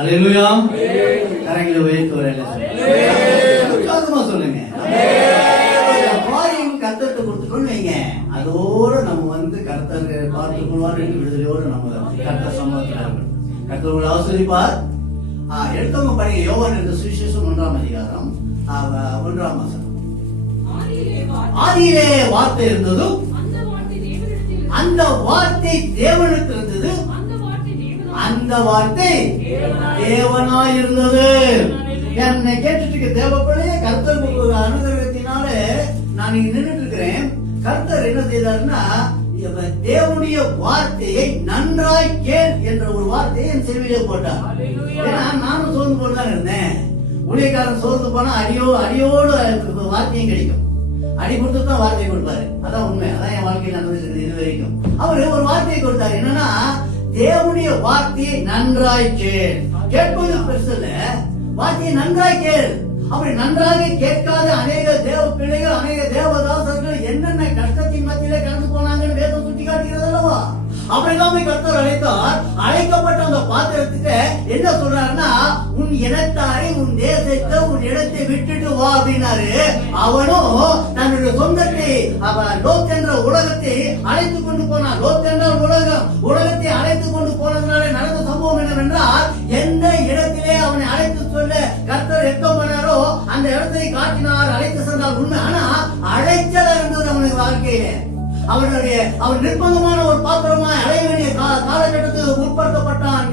அல்லேலூயா. கரங்களை உயர்த்தி ஒரு உற்சாகமா சொல்லுங்க. கர்த்தத்தை கொடுத்துக்கணும் வைங்க, அதோட நம்ம கர்த்தரை பார்த்துக்கொள்வார் என்று விடுதலையோடு நம்ம கர்த்தர் சம்பவத்தில் கர்த்தர் ஆசிரிப்பார். எடுத்தவங்க படிங்க. யோவான் என்ற சுவிசேஷம் 1ஆம் அதிகாரம் 1ஆம் வசனம். ஆதியிலே வார்த்தை இருந்ததும் அந்த வார்த்தை தேவனுக்கு இருந்தது, அந்த வார்த்தை தேவனாய் இருந்தது. என்னை கேட்டுட்டு இருக்க தேவப்படியே கர்த்தர் அனுகிரகத்தினால நான் இங்க நின்றுட்டு இருக்கிறேன். கர்த்தர் என்ன செய்தார்னா, தேவனுடைய வார்த்தையை நன்றாய் கேள் என்ற ஒரு வார்த்தையை என் செவியிலே போட்டார். ஏன்னா நானும் சோர்ந்து போட்டுதான் இருந்தேன். ஊழியக்காரன் சோர்ந்து போனா அடியோடு வார்த்தையும் கிடைக்கும். அடி கொடுத்து தான் வார்த்தையை கொடுப்பாரு. அதான் உண்மை. அதான் என் வாழ்க்கையில் நடந்துருக்கு இது வரைக்கும். அவரு ஒரு வார்த்தையை கொடுத்தாரு. என்னன்னா, தேவனுடைய வார்த்தையை நன்றாய் கேள். கேட்பது பெருசு இல்ல, வார்த்தையை நன்றாய் கேள். அப்படி நன்றாக கேட்காத அநேக தேவ பிள்ளைகள், அநேக தேவதாசர்கள் என்னென்ன கஷ்டத்தின் மத்தியிலே கடந்து போனாங்கன்னு வேதம் சுட்டி காட்டுகிறது அல்லவா? அப்படிதான் கர்த்தர் அழைத்தார். அழைக்கப்பட்ட அந்த பாத்திரத்துக்கு என்ன சொல்றாருன்னா, உன் இனத்தாரை, உன் தேசத்தை, உன் இடத்தை விட்டுட்டு வா அப்படின்னாரு. அவனும் தன்னுடைய சொந்தத்தை, லோத் என்ற உலகத்தை அழைத்து கொண்டு போனான். லோத் என்ற உலகத்தை அழைத்து கொண்டு போனதுனால நடந்த சம்பவம் என்னவென்றால், எந்த இடத்திலே அவனை அழைத்து சொல்ல கர்த்தர் எத்தம் பண்ணாரோ அந்த இடத்தை காட்டினார், அழைத்து சென்றார். உண்மை. ஆனா அழைச்சல் இருந்தது அவனுக்கு வாழ்க்கையிலே. அவன் நிர்பந்தமான ஒரு பாத்திரமாய் அடைய வேண்டிய காலகட்டத்துக்கு உட்படுத்தப்பட்டான்.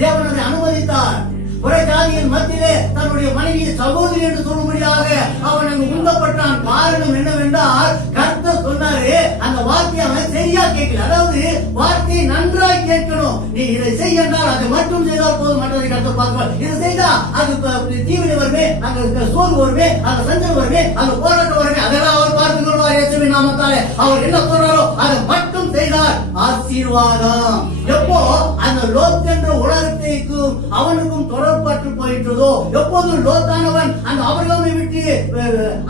தேவன் அதை அனுமதித்தார். புறஜாதியின் மத்தியிலே தன்னுடைய மனைவியை சகோதரி என்று சொல்லும்படியாக அவன் அங்கு உந்தப்பட்டான். காரணம் என்னவென்றால், கர்த்தர் சொன்னாரு, அந்த வார்த்தையை அவன் சரியா கேட்கல. அதாவது வார்த்தையை நன்றாய் கேட்கணும். நீ இதை செய்ய என்றால் அதை மட்டும் செய்தால் போதும், மற்றதை கர்த்தர் பார்ப்பார். இதை செய்தா அது தீவிர வருமே, அங்க சோர்வு வருமே, அங்க சஞ்சலம் வருமே, அங்க போராட்டம் வருமே, அதெல்லாம் அவர் பார்த்துக் கொள்வார். இயேசுவின் நாமத்தாலே அவர் என்ன சொல்றாரோ அதை மட்டும் செய்தார். ஆசீர்வாதம். எப்போ அந்த லோத் என்ற உலகத்தைக்கும் அவனுக்கும் தொடர்பற்று போயிட்டதோ, எப்போது லோத்தானவன் அந்த ஆபிரகாமை விட்டு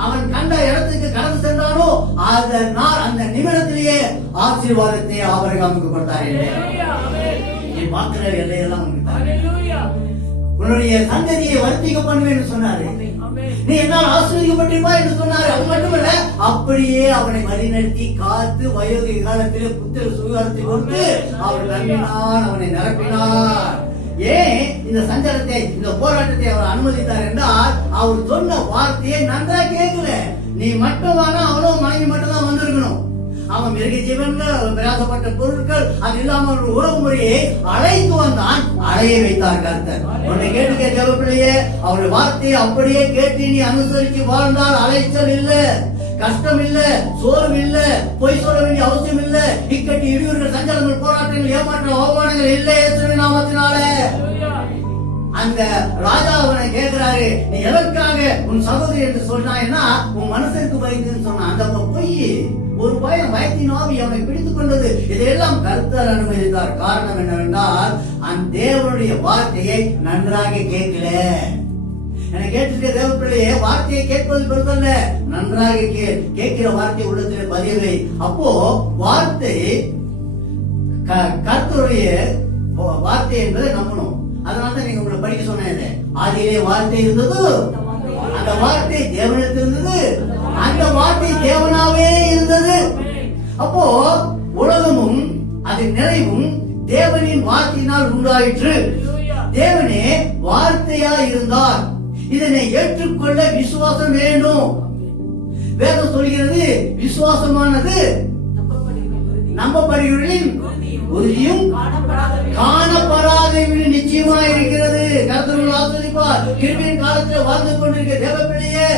அவன் கண்ட இடத்துக்கு கடந்து சென்றானோ அந்த நிமிடத்திலேயே ஆசீர்வாதத்தை ஆபிரகாமுக்கு கொடுத்தார். நீ பார்க்கிற எல்லையெல்லாம் உன்னுடைய சந்ததியை வர்த்திக்க பண்ணுவேன்னு சொன்னாரு. நீ என்னால் ஆசீர்வதிக்கப்பட்டிருப்பா என்று சொன்னாரு. அது மட்டுமல்ல, அப்படியே அவனை வழிநடத்தி காத்து வயோதிக காலத்திலே புத்திர சுகாரத்தை கொடுத்து அவர் நம்பினார், அவனை நிரப்பினார். ஏன் இந்த சஞ்சலத்தை, இந்த போராட்டத்தை அவர் அனுமதித்தார் என்றால், அவர் சொன்ன வார்த்தையை நன்றா கேட்கல. நீ மட்டும் வானா, அவனும் மனைவி மட்டும் தான் வந்திருக்கணும். அவன் மிருக ஜீவன்கள், பிரயாசப்பட்ட பொருட்கள், அது இல்லாம ஒரு உறவு முறையை அழைத்து வந்தான். அடைய வைத்தார் கர்த்தர். உன்னை கேட்டுக்க தேவப்பிள்ளையே, அவருடைய வார்த்தையை அப்படியே கேட்டு நீ அனுசரித்து வாழ்ந்தால் அலைச்சல் இல்ல, கஷ்டம் இல்ல, சோர்வு இல்ல, பொய் சொல்ல வேண்டிய அவசியம் இல்ல, இக்கட்டி இடியூர்கள், சஞ்சலங்கள், போராட்டங்கள், ஏமாற்றம், அவமானங்கள் இல்லை. இயேசுவின் நாமத்தினாலே அந்த ராஜா அவனை கேட்கிறாரு, நீ எதற்காக உன் சகோதரி என்று சொன்னாய்னா உன் மனசுக்கு பயந்துன்னு சொன்னான். அந்த பொய் ஒரு பயம், பயத்தின் ஆவி அவனை பிடித்துக் கொண்டது. இதையெல்லாம் கர்த்தர் அனுமதித்தார். காரணம் என்னவென்றால், அந்த தேவனுடைய வார்த்தையை நன்றாக கேட்கல. என கேட்டிருக்க தேவ பிள்ளையே, வார்த்தையை கேட்பது பெருதல்ல, நன்றாக கேட்கிற வார்த்தை உள்ளத்திலே பதியவை. அப்போ வார்த்தை கர்த்தருடைய வார்த்தை என்பதை நம்பணும். அதனால நீங்க உங்களை படிக்க சொன்னேன். ஆதியிலே வார்த்தை இருந்தது, அந்த வார்த்தை தேவனுக்கு இருந்தது, அந்த வார்த்தை தேவனாவே இருந்தது. அப்போ உலகமும் அதன் நிறைவும் தேவனின் வார்த்தையினால் உண்டாயிற்று. தேவனே வார்த்தையா இருந்தார். இதனை ஏற்றுக்கொள்ள விசுவாசம் வேண்டும். வேதம் சொல்கிறது, விசுவாசமானது நம்பப்படுகிறவர்களின் உறுதியும் காணப்படாதவர்களின் நிச்சயமா இருக்கிறது. கர்த்தர் ஆசீர்வதிப்பார். கிருபையின் காலத்தில் வாழ்ந்து கொண்டிருக்க தேவ பிள்ளையே,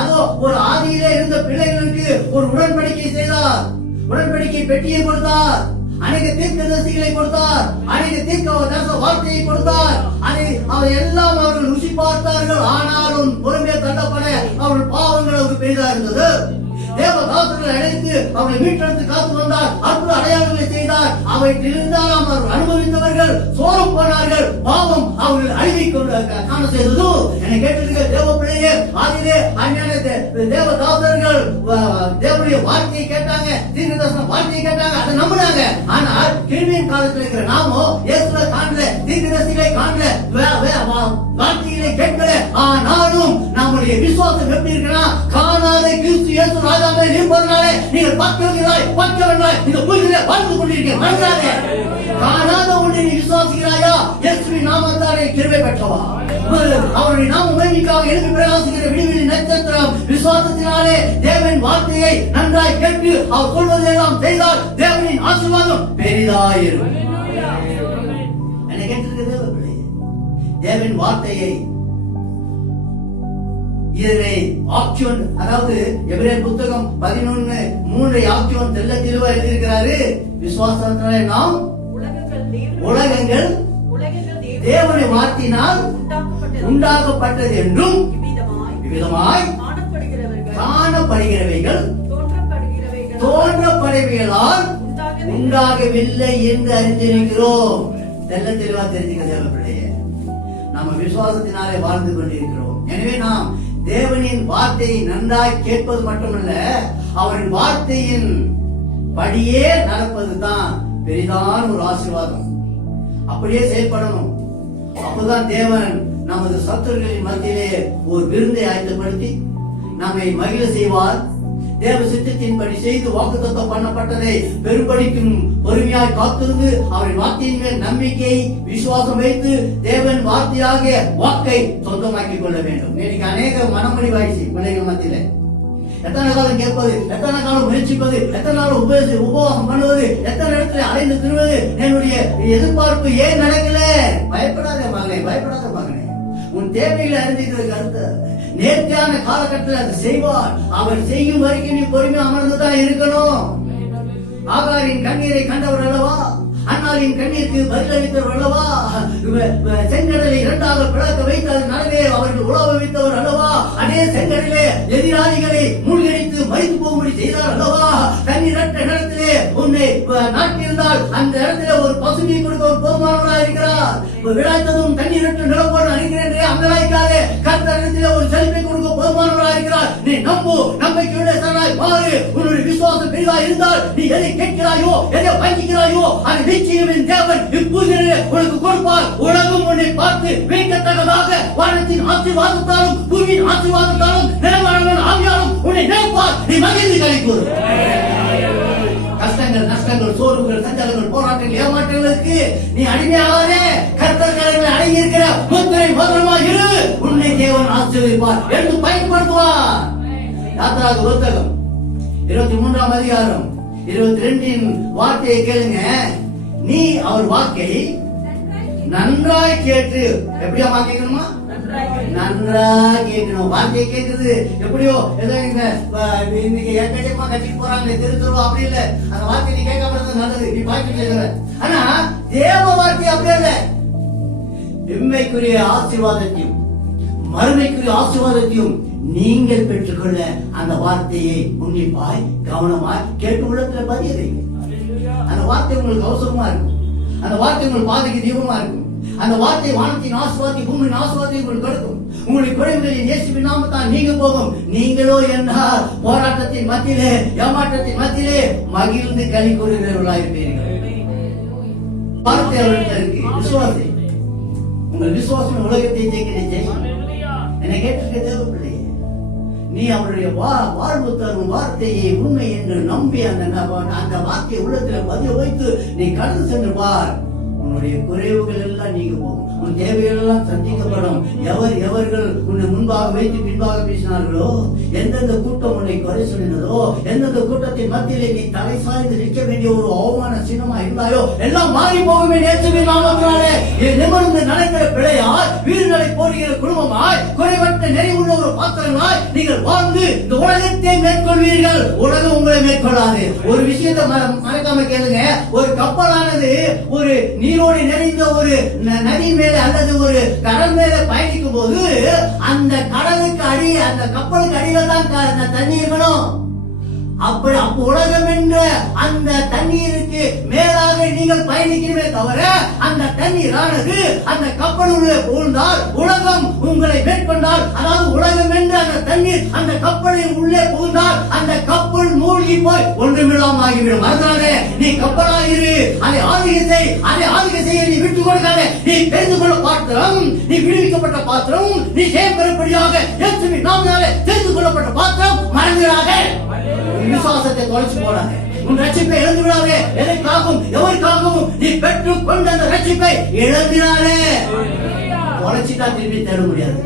அதோ ஒரு ஆதியிலே இருந்த பிள்ளைகளுக்கு ஒரு உடன்படிக்கை செய்தார். உடன்படிக்கை பெட்டியை கொடுத்தார். அநேக தீர்க்கதரிசிகளை கொடுத்தார். அநேக தீர்க்க வார்த்தையை கொடுத்தார். அதை எல்லாம் அவர்கள் ருசி பார்த்தார்கள். ஆனாலும் பொறுமையை தட்டப்பட அவர்கள் பாவங்கள் அவருக்கு பெரிதா இருந்தது. தேவதாசர்களை அழைத்து அவரை மீட்டெடுத்து காத்து வந்தார். அற்புத அடையாளங்களை செய்தார். அவற்றிலிருந்தால் அவர் அனுபவித்தவர்கள் சோரம் போனார்கள். பாவம் அவர்கள் அழிவை கொண்டு காண செய்தது. என்னை கேட்டிருக்க தேவ பிள்ளையே, ஆதிலே அஞ்ஞான தேவதாசர்கள் தேவனுடைய வார்த்தையை கேட்டாங்க, தீர்க்கதரிசன வார்த்தையை கேட்டாங்க, அதை நம்பினாங்க. ஆனால் கேள்வியின் காலத்தில் இருக்கிற நாமோ இயேசுவை காணல, தீர்க்கதரிசிகளை காணல, வார்த்தைகளை கேட்கல. ஆனாலும் நம்முடைய விசுவாசம் எப்படி இருக்குன்னா, காணாத கிறிஸ்து இயேசு ராஜாவே இருப்பதனாலே நீங்கள் பக்கவர்களாய் இந்த பூமியிலே வாழ்ந்து கொண்டிருக்கிறீங்க. காணாத ஒன்றை நீ விசுவாசிக்கிறாயா? இயேசுவின் நாமத்தாலே கிருபை பெற்றவா, அவருடைய நாம மகிமைக்காக எழுப்பி பிரகாசிக்கிற விடிவெளி நட்சத்திரம். விசுவாசத்தினாலே தேவன் வார்த்தையை நன்றாய் கேட்டு அவர் சொல்வதெல்லாம் செய்தால் தேவனின் ஆசீர்வாதம் பெரிதாயிரும். என்னை கேட்டிருக்க தேவ பிள்ளை, தேவன் வார்த்தையை இதனை ஆக்ஷன், அதாவது எபிரேயர் புத்தகம் 11:3 ஆக்ஷன் தெள்ள தெளிவா எழுதியிருக்கிறாரு. விசுவாசத்தினாலே நாம் உலகங்கள் தேவனை வார்த்தையினால் உண்டாக்கப்பட்டது என்றும் இவ்விதமாய் காணப்படுகிறவைகள் தோன்றப்படுகிறவைகளால் உண்டாகவில்லை என்று அறிந்திருக்கிறோம். தெள்ள தெளிவா தெரிஞ்சுக்க தேவ பிள்ளையே, நம்ம விசுவாசத்தினாலே வாழ்ந்து கொண்டிருக்கிறோம். எனவே நாம் தேவனின் வார்த்தையை நன்றாய் கேட்பது மட்டுமல்ல, அவரின் வார்த்தையின் படியே நடப்பதுதான் பெரிதான ஒரு ஆசீர்வாதம். அப்படியே செயல்படணும். அப்பதான் தேவன் நமது சத்துருக்களின் மத்தியிலே ஒரு விருந்தை ஆயத்தப்படுத்தி நம்மை மகிழ செய்வார். தேவ சித்தத்தின்படி செய்து வாக்குத்தத்தம் பண்ணப்பட்டதை பெரும்படிக்கும் பொறுமையாய் காத்திருந்து அவரின் வார்த்தையின் மேல் நம்பிக்கை விசுவாசம் வைத்து தேவன் வார்த்தையாக வாக்கை சொந்தமாக்கிக் கொள்ள வேண்டும். இன்னைக்கு அநேக மனமடிவாயிடுச்சு பிள்ளைகள் மத்தியில. எத்தனை காலம் கேட்பது, எத்தனை காலம் முயற்சிப்பது, எத்தனை நாள் உபவாசம் பண்ணுவது, எத்தனை இடத்துல அலைந்து திருவது, என்னுடைய எதிர்பார்ப்பு ஏன் நடக்கல? பயப்படாத மகனே, பயப்படாத மகனே, உன் தேவைகளை அறிந்திருக்கிற கருத்து நேர்த்தியான காலகட்டத்தில் அதை செய்வார். அவர் செய்யும் வரைக்கும் நீ பொறுமையா அமர்ந்துதான் இருக்கணும். ஆகாரின் கண்ணீரை கண்டவர் அல்லவா, அன்னாரின் கண்ணீருக்கு பதிலளித்தவர் அல்லவா, செங்கடலை இரண்டாக பிளக்க வைத்து அதன் நடுவே அவர்கள் உழவ வைத்தவர் அல்லவா, அதே செங்கடலே எதிராளிகளை மூழ்கடித்து மறித்து போகும்படி செய்தார் அல்லவா, தண்ணீரற்ற இடத்திலே உன்னை நாட்டியிருந்தால் அந்த இடத்துல ஒரு பசுமையை கொடுக்க ஒரு போதுமானவராக இருக்கிறார். விளைத்ததும் தண்ணீரற்ற நிலப்போடு அணிகிறேன் அங்கலாய்க்காதே, கர்த்தரிடத்திலே ஒரு செல்வை கொடுக்க போதுமானவராக இருக்கிறார். நீ நம்பு, நம்பிக்கையுள்ள சரணாய் மாறு. உன்னுடைய விசுவாசம் பெரிதா இருந்தால் நீ எதை கேட்கிறாயோ, எதை வஞ்சிக்கிறாயோ, அது நிச்சயம் தேவன் இப்பூஜையிலே உனக்கு கொடுப்பார். உலகம் உன்னை பார்த்து வைக்கத்தக்கதாக வானத்தின் ஆசீர்வாதத்தாலும் பூமியின் ஆசீர்வாதத்தாலும் நிலவரங்கள் ஆவியாலும் உன்னை நினைப்பார். நீ மகிழ்ந்து கழிக்கூறு. கஷ்டங்கள், நஷ்டங்கள், சோர்வுகள், சஞ்சலங்கள், போராட்டங்கள், ஏமாற்றங்களுக்கு நீ அடிமையாகாதே. கர்த்தர்களை அடங்கி இருக்கிற முத்திரை பத்திரமா இரு. உன்னை தேவன் ஆசீர்வதிப்பார் என்று பயன்படுத்துவார். யாத்திராக புத்தகம் 23ஆம் அதிகாரம் 22 வார்த்தையை கேளுங்க. நீ அவர் வாக்கை நன்றாய் கேட்டு, எப்படியா கேட்கணுமா? நன்றாய் கேட்கணும். வார்த்தையை கேட்குறது எப்படியோ ஏதோ இன்னைக்கு எக்கச்சக்கமா கட்டிட்டு போறாங்க திருத்துருவா, அப்படி இல்ல. அந்த வார்த்தையை நீ கேட்காம இருந்தது நல்லது, நீ பாய்க்க. ஆனா தேவ வார்த்தை அப்படி இல்ல. இம்மைக்குரிய ஆசீர்வாதத்தையும் மறுமைக்குரிய ஆசீர்வாதத்தையும் நீங்கள் பெற்றுக்கொள்ள அந்த வார்த்தையை உன்னிப்பாய் கவனமாய் கேட்டு உள்ளத்துல பதிய வைங்க. அந்த வார்த்தை உங்களுக்கு அவசரமா இருக்கும். அந்த வார்த்தை உங்களுக்கு பாதைக்கு தீபமா இருக்கும். அந்த வார்த்தை வானத்தின் ஆசீர்வாதத்தை பூமியின் ஆசீர்வாதத்தை உங்களுக்கு கொடுக்கும். உங்களுடைய குறைவுகளின் இயேசுவின் நாமத்தால் நீங்க போகும். நீங்களோ என்றால் போராட்டத்தின் மத்தியிலே, ஏமாற்றத்தின் மத்தியிலே மகிழ்ந்து களி கூறுகிறவர்களாக இருப்பீர்கள். வார்த்தை அவர்கள் இருக்கு. விசுவாசி, உங்கள் விசுவாசம் உலகத்தை ஜெயிக்க. என்னை கேட்டிருக்க தேவ பிள்ளையே, நீ அவருடைய வாழ்வு தரும் வார்த்தையை உண்மை என்று நம்பி அந்த வார்த்தையை உள்ளத்துல பதிய வைத்து நீ கடந்து சென்று பார். உன்னுடைய குறைவுகள் எல்லாம் நீங்க போகும். உன் தேவைகள் எல்லாம் சந்திக்கப்படும். எவர்கள் உன்னை முன்பாக வைத்து பின்பாக பேசினார்களோ, எந்தெந்த கூட்டம் உன்னை குறை சொல்லினதோ, எந்தெந்த கூட்டத்தின் மத்தியிலே நீ தலை சாய்ந்து நிற்க வேண்டிய ஒரு அவமான சின்னமா இருந்தாயோ, எல்லாம் மாறி போகுமே. நேற்றுவின் நாமத்தினாலே நிமிர்ந்து நடக்கிற பிழையாய், வீடுகளை போடுகிற குடும்பமாய், குறைவற்ற நிறைவுள்ள ஒரு பாத்திரமாய் நீங்கள் வாழ்ந்து இந்த உலகத்தை மேற்கொள்வீர்கள். உலகம் உங்களை மேற்கொள்ளாது. ஒரு விஷயத்தை மறக்காம கேளுங்க. ஒரு கப்பலானது ஒரு நீரோடு நிறைந்த ஒரு நதி மேல அல்லது ஒரு கடல் மேல பயணிக்கும் போது அந்த கடலுக்கு அடி, அந்த கப்பலுக்கு அடியில தான் தண்ணி இருக்கணும். அப்படி உலகம் என்ற அந்த தண்ணீருக்கு மேலாக நீங்கள் பயணிக்கிறீர்களே தவிர அந்த தண்ணீரானது அந்த கப்பலுள்ளே புகுந்தால் உலகம் உங்களை மேற்கொண்டால், அதாவது உலகம் என்ற அந்த தண்ணீர் அந்த கப்பலின் உள்ளே புகுந்தால் அந்த கப்பல் மூழ்கி போய் ஒன்றுமில்லாம ஆகிவிடும். அதனால நீ கப்பலாயிரு, அதை ஆதிக்க செய்ய நீ விட்டு கொடுக்காத. நீ தெரிந்து கொள்ள பாத்திரம், நீ விடுவிக்கப்பட்ட பாத்திரம், நீ செயல்படும்படியாக இயேசுவின் நாமத்தினாலே தெரிந்து கொள்ளப்பட்ட பாத்திரம். மறந்துடாத, விசுவாசத்தை தொலைச்சு போடாத, உன் ரட்சிப்பை இழந்து விடாதே. எதற்காகவும் எவருக்காகவும் நீ பெற்றுக் கொண்ட அந்த ரட்சிப்பை இழந்தினாலே தொலைச்சிட்டா திரும்பி தேட முடியாது.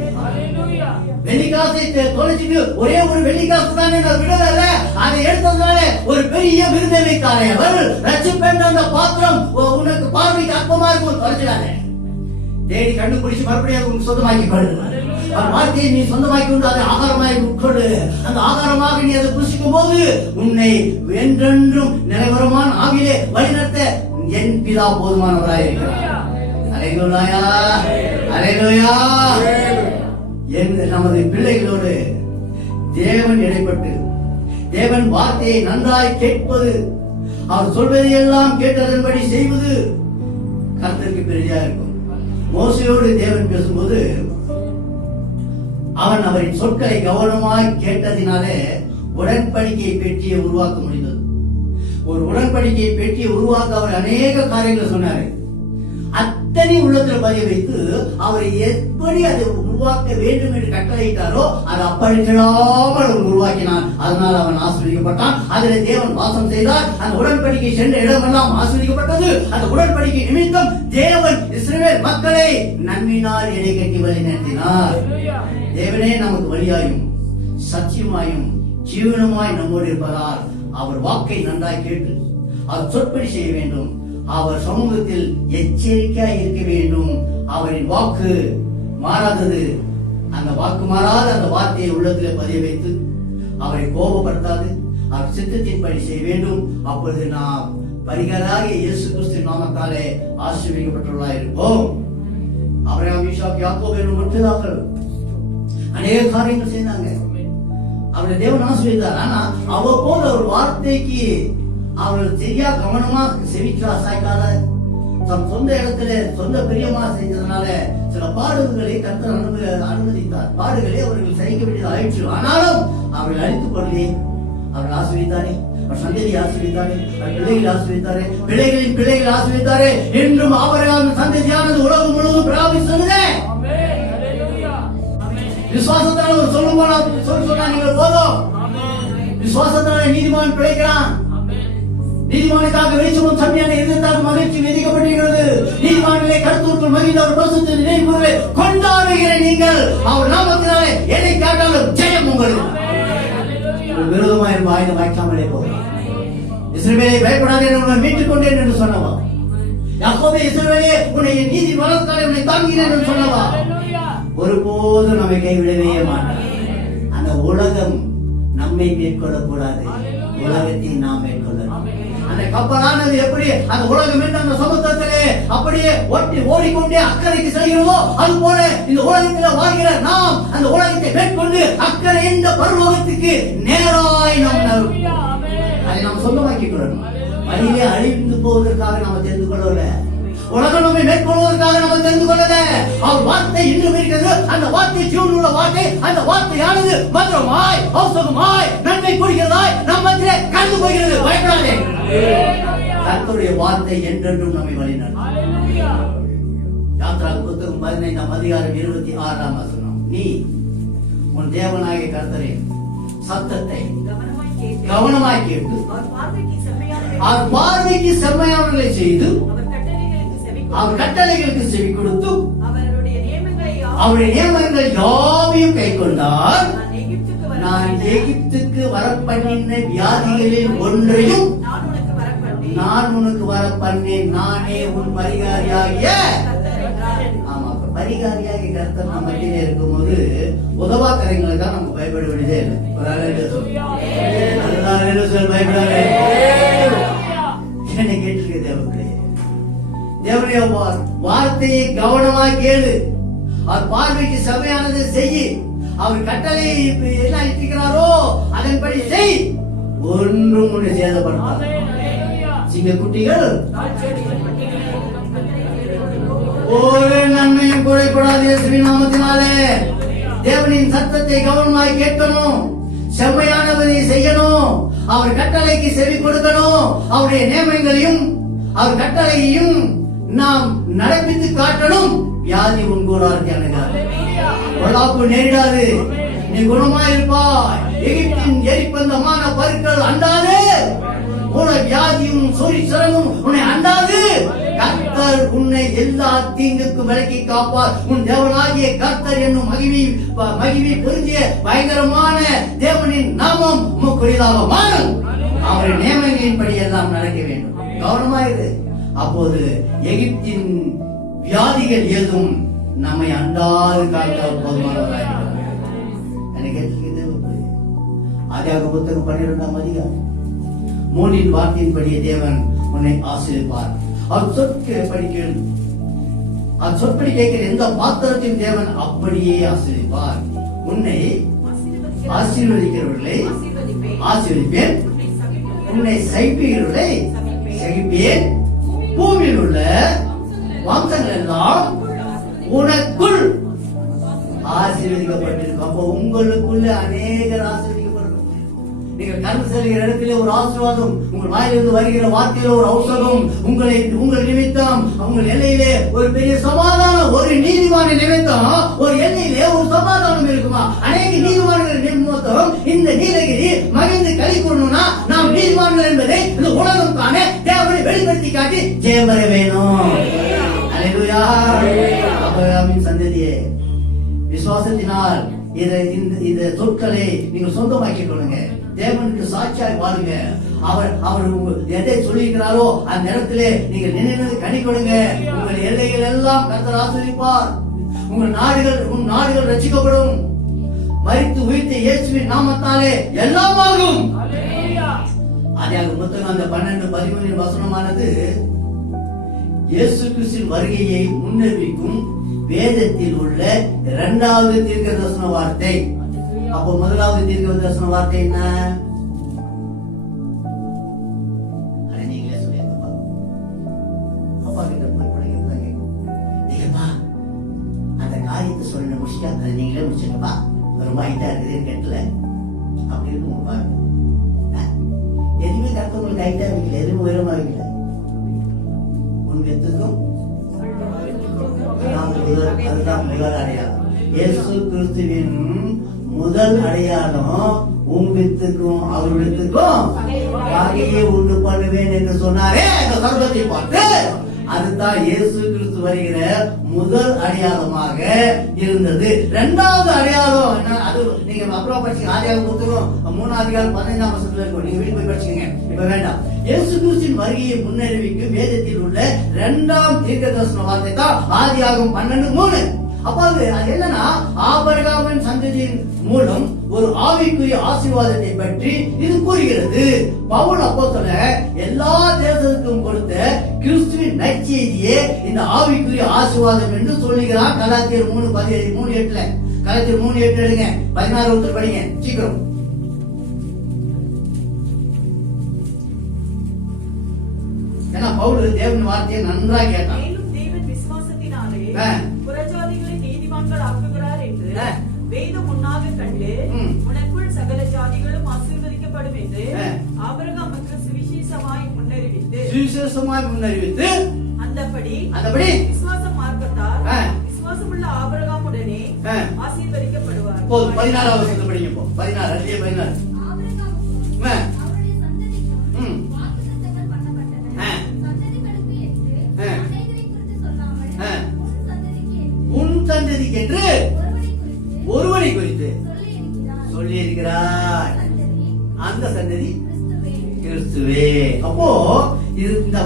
வெள்ளிக்காசை தொலைச்சிட்டு ஒரே ஒரு வெள்ளிக்காசு தானே விடல, அதை எடுத்ததுனால ஒரு பெரிய விருதை வைத்தாரே அவர். ரட்சிப்பென்ற அந்த பாத்திரம் உனக்கு பார்வைக்கு அற்பமா இருக்கும், தொலைச்சிடாதே. தேடி கண்டுபிடிச்சு மறுபடியும் உனக்கு சொந்தமாக்கி கொள்ளுங்கள். வார்த்தையை நீ சொந்தமாக்கி கொண்டு அதை ஆகாரமாக உட்கொண்டு அந்த ஆகாரமாக நீ அதை புசிக்கும் போது உன்னை என்றென்றும் நிலைவரமான ஆவிலே வழிநடத்த என் பிதா போதுமானவராயிருக்கிறார். அல்லேலூயா, அல்லேலூயா. நமது பிள்ளைகளோடு தேவன் இடைப்பட்டு தேவன் வார்த்தையை நன்றாய் கேட்பது, அவர் சொல்வதையெல்லாம் கேட்டதன்படி செய்வது கர்த்தருக்கு பெரியா இருக்கும். மோசையோடு தேவன் பேசும்போது அவன் அவரின் சொற்களை கவனமாய் கேட்டதினாலே உடன்படிக்கை பெட்டியை உருவாக்க முடிந்தது. ஒரு உடன்படிக்கை பெட்டியை உருவாக்க அவர் அநேக காரியங்களை சொன்னாரு. அத்தனை உள்ளத்தில் பதிய வைத்து அவரை எப்படி அதை உருவாக்க வேண்டும் என்று கட்டளையிட்டாரோ அதை அப்படி கிடாமல் உருவாக்கினான். அதனால் அவன் ஆசீர்வதிக்கப்பட்டான். அதில் தேவன் வாசம் செய்தார். அந்த உடன்படிக்கை சென்ற இடமெல்லாம் ஆசீர்வதிக்கப்பட்டது. அந்த உடன்படிக்கை நிமித்தம் தேவன் இஸ்ரவேல் மக்களை நன்மையினால் இடை கட்டி வழி நடத்தினார். தேவனே நமக்கு வழியாயும் சத்தியமாயும் ஜீவனமாய் நம்மோடு இருப்பதால் அவர் வாக்கை நன்றாய் கேட்டு அவர் சொற்படி செய்ய வேண்டும். அவர் சமூகத்தில் எச்சரிக்கையாய் இருக்க வேண்டும். அவரின் வாக்கு மாறாதது. அந்த வாக்கு மாறாத அந்த வார்த்தையை உள்ளத்திலே பதிய வைத்து அவரை கோபப்படுத்தாது அவர் சித்தத்தின்படி செய்ய வேண்டும். அப்பொழுது நாம் பரிகாராகிய இயேசு கிறிஸ்து நாமத்தாலே ஆசீர்வதிக்கப்பட்டவர்களாய் இருப்போம். ஆபிரகாம், ஈசாக்கு, யாக்கோபு என்னும் முற்பிதாக்கள் அநேக காரியங்கள் செய்தாங்க. அவரை தேவன் ஆசீர்வதித்தார். ஆனா அவ்வப்போது ஒரு வார்த்தைக்கு அவர்கள் சரியா கவனமா செவிக்கா சாய்க்காத தம் சொந்த இடத்துல சொந்த பிரியமா செஞ்சதுனால சில பாடுகளை கர்த்தர் அனுமதித்தார். பாடுகளை அவர்கள் சகிக்க வேண்டியது ஆயிடுச்சு. ஆனாலும் அவர்கள் அழித்துக் கொள்ளே அவர்கள் ஆசீர்வதித்தாரே, அவர் சந்ததியை ஆசீர்வதித்தாரே, அவர் பிள்ளைகள் ஆசீர்வதித்தாரே, பிள்ளைகளின் பிள்ளைகள் ஆசீர்வதித்தாரே. என்றும் ஆபிரகாம் சந்ததியானது உலகம் முழுவதும் பிரகாசித்தது. விசுவாசத்தால ஒரு சொல்லும் சொன்னா நீங்கள் போதும். விசுவாசத்தால நீதிமான் பிழைக்கிறான். நீதிமானுக்காக வெளிச்சமும் செம்மையான இருதயத்தால் மகிழ்ச்சி விதிக்கப்பட்டிருக்கிறது. நீதிமானிலே கருத்தூர்கள் மகிழ்ந்த அவர் பரிசுத்த நினைவுகளை கொண்டாடுகிற நீங்கள் அவர் நாமத்தினாலே எதை கேட்டாலும் ஜெயம் உங்களுக்கு. விரோதமாக இருக்கும் ஆயுதம் வாய்க்காமலே போகலாம். இஸ்ரவேலை பயப்படாதே உன்னை மீட்டுக் கொண்டேன் என்று சொன்னவா? யாக்கோபே, இஸ்ரவேலே உன்னை நீதி வளர்த்தாலே உன்னை தாங்கினேன் என்று சொன்னவா? ஒருபோதும் நம்மை கைவிடவே மாட்டார். அந்த உலகம் நம்மை மேற்கொள்ளக்கூடாது, உலகத்தை நாம் மேற்கொள்ளணும். அந்த கப்பலானது எப்படி அந்த உலகம் என்று அந்த சமுத்திரத்திலே அப்படியே ஓடிக்கொண்டே அக்கறைக்கு செல்கிறதோ அது போல இந்த உலகத்தில் வாழ்கிற நாம் அந்த உலகத்தை மேற்கொண்டு அக்கறை என்ற பரலோகத்துக்கு நேராய் அதை நாம் சொந்தமாக்கிக் கொள்ளணும். வழியிலே அழிந்து போவதற்காக நாம் தெரிந்து கொள்ளல, உலகம் நம்மை மேற்கொள்வதற்காக நம்ம தெரிந்து கொள்ளல. அவர் வார்த்தை இன்னும் இருக்கிறது. அந்த வார்த்தை ஜீவன் உள்ள வார்த்தை. அந்த வார்த்தையானது மதுரமாய் ஔஷதமாய் நன்மை கொடுக்கிறதாய் நம்மத்திலே கலந்து போகிறது. பயப்படாதே, கர்த்தருடைய வார்த்தை என்றென்றும் நம்மை வழிநடத்தும். யாத்ராகம புத்தகம் 15ஆம் அதிகாரம் 26ஆம் வசனம். நீ உன் தேவனாகிய கர்த்தரின் சத்தத்தை கவனமாய் கேட்டு அவர் பார்வைக்கு செம்மையானவர்களை செய்து அவர் கட்டளைகளுக்கு செவி கொடுத்து அவருடைய நியமங்கள் யாவையும் கை கொண்டார். நான் எகிப்துக்கு வரப்பண்ணின வியாதிகளில் ஒன்றையும் நான் உனக்கு வரப்பண்ணேன். நானே உன் பரிகாரியாகிய. ஆமா, பரிகாரியாகிய கர்த்தர் நம்ம மத்தியிலே இருக்கும் போது உதவாக்கரைங்களுக்கு தான் நம்ம பயப்பட வேண்டியதே இல்லை. பயப்படாது. என்ன கேட்டிருக்க தேவர்களே, தேவனுடைய வார்த்தையை கவனமாக கேளு. அவர் பார்வைக்கு செம்மையானதை செய். அவர் கட்டளை என்ன இருக்கிறாரோ அதன்படி செய். ஒரு ஒன்றும் உன்னை சேதப்படுத்தாது. சிங்க குட்டிகள் ஒரு நன்மையும் குறைக்கூடாது. இயேசுவின் நாமத்தினாலே தேவனின் சத்தத்தை கவனமாய் கேட்கணும், செம்மையானவதை செய்யணும், அவர் கட்டளைக்கு செவி கொடுக்கணும். அவருடைய நியமங்களையும் அவர் கட்டளையையும் நாம் நடப்பித்து காட்டணும். வியாதி உன்கூடாது பொல்லாப்பு நேரிடாது, நீ குணமாயிருப்பாய். எகிப்தின் எரிப்பந்தமான பருக்கள் அண்டாது, உன வியாதியும் சொறி சிரமும் உன்னை அண்டாது. கர்த்தர் உன்னை எல்லா தீங்குக்கும் விலக்கி காப்பார். உன் தேவனாகிய கர்த்தர் என்னும் மகிமை பொருந்திய பயங்கரமான தேவனின் நாமம் உமக்குரியதாக மாறும். அவரின் நியமங்களின்படி எல்லாம் நடக்க வேண்டும். கவனமாயிரு. அப்போது எகிப்தின் வியாதிகள் ஏதும் நம்மை அண்டாது காக்க போதுமானவராக. ஆதியாகமம் புத்தகம் 12ஆம் அதிகாரம் 3 வார்த்தையின்படியே தேவன் உன்னை ஆசீர்வதிப்பார். அவர் சொற்படி கேட்கிற எந்த பாத்திரத்தையும் தேவன் அப்படியே ஆசீர்வதிப்பார். உன்னை ஆசீர்வதிக்கிறவர்களை ஆசீர்வதிப்பேன், உன்னை சகிப்பீர்களை சகிப்பேன். பூமியில் உள்ள வம்சங்கள் எல்லாம் உனக்குள் ஆசீர்வதிக்கப்பட்டிருக்கும். அப்போ உங்களுக்குள்ள அநேகர் ஆசீர்வதிக்கப்பட்டிருக்கும். நீங்கள் கடந்து செல்கிற இடத்திலே ஒரு ஆசீர்வாதம், உங்கள் வாயிலிருந்து வருகிற வார்த்தையில ஒரு ஔஷதம், உங்கள் நிமித்தம் உங்கள் எல்லையிலே ஒரு பெரிய சமாதானம், ஒரு நீதிமான நிமித்தம் ஒரு எல்லையிலே ஒரு சமாதானம் இருக்குமா? அநேக நீதிமான்கள் நிமித்தம் இந்த நீலகிரி மகிழ்ந்து களி கூறணும்னா நாம் நீதிமான்கள் என்பதை இந்த உலகம் காண தேவனை வெளிப்படுத்தி காட்டி ஜெயம் பெற வேணும். அல்லேலூயா. ஆபிரகாமின் சந்ததியே, விசுவாசத்தினால் இந்த சொற்களை நீங்கள் சொந்தமாக்கிக் கொள்ளுங்க. தேவனுக்கு சாட்சியாய் வாழுங்க. அவர் எதை சொல்லியிருக்கிறாரோ அந்த இடத்திலே நீங்கள் நினைவு கனி கொடுங்க. உங்கள் எல்லைகள் எல்லாம் கர்த்தர் ஆசீர்வதிப்பார். உன் நாடுகள் ரட்சிக்கப்படும். மரித்து உயிர்த்த இயேசுவின் நாமத்தாலே எல்லாம் ஆகும். ஆதியாகமம் புத்தகம் அந்த 12-13 வசனமானது இயேசு கிறிஸ்துவின் வருகையை முன்னறிவிக்கும் வேதத்தில் உள்ள 2வது தீர்க்கதரிசன வார்த்தை. அப்போ 1வது தீர்க்கதரிசன வார்த்தை என்ன? அதை நீங்களே சொல்லிருக்கப்பா. அப்பா கிட்ட போய் படிக்கிறதா கேட்கும். நீங்கப்பா அந்த காரியத்தை சொல்ல முடிச்சுட்டா அதை நீங்களே முடிச்சுங்கப்பா, ரொம்ப ஹைட்டா இருக்குதுன்னு கேட்டல அப்படி இருக்கும் பாருங்க. எதுவுமே கருத்தவங்களுக்கு ஹைட்டா வைக்கல, எதுவும் உயரமா வைக்கல. உன் வெத்துக்கும் அதுதான் முதல் அடையாளம். இயேசு கிறிஸ்துவின் முதல் அடையாளம் உன் வித்துக்கும் அவர் வித்துக்கும் வகையை உண்டு பண்ணுவேன் என்று சொன்னாரே அந்த சர்வத்தை பார்த்து, அதுதான் இயேசு கிறிஸ்து வருகிற முதல் அடையாளமாக இருந்தது. 2வது அடையாளம் என்ன? அது நீங்க அப்புறம் படிச்சுங்க. ஆதியாகமம் புத்தகம் 3ஆம் அதிகாரம் 15ஆம் வசனத்துல இருக்கும். நீங்க வீட்டுக்கு போய் படிச்சுங்க, இப்ப வேண்டாம். இயேசு கிறிஸ்துவின் வருகையை முன்னறிவிக்கும் வேதத்தில் உள்ள 2ஆம் தீர்க்கதரிசன வார்த்தை தான் ஆதியாகமம் 12:3. அப்ப அது என்னன்னா, ஆபிரகாமின் சந்ததியின் மூலம் ஒரு ஆவிக்குரிய ஆசீர்வாதத்தை பற்றி இது கூறுகிறது. பவுல் அப்போஸ்தலன் எல்லா தேசத்துக்கும் கொடுத்த கிறிஸ்துவின் நற்செய்தியே இந்த ஆவிக்குரிய ஆசீர்வாதம் என்று சொல்லுகிறார். கலாத்தியர் 3:8. கலாத்தியர் 3:8 எடுங்க, 16 ஒருத்தர் படிங்க சீக்கிரம். ஏன்னா பவுல் தேவன் வார்த்தையை நன்றா கேட்டான். புறஜாதிகளை நீதிமான்கள் ஆக்குகிறார் என்று வேதம் முன்னாக கண்டு உனக்குள் சகல ஜாதிகளும் ஆசீர்வதிக்கப்படும் என்று ஆபிரகாமுக்கு சுவிசேஷமாய் முன்னறிவித்து அந்தபடி விசுவாச மார்க்கத்தால் விசுவாசமுள்ள ஆபிரகாமுடனே ஆசீர்வதிக்கப்படுவார். 16வது வசனத்தை படிங்க. 16 என்று ஒருவனை குறித்து சொல்லி இருக்கிறார். அந்த சந்ததி கிறிஸ்துவே. அப்போ இந்த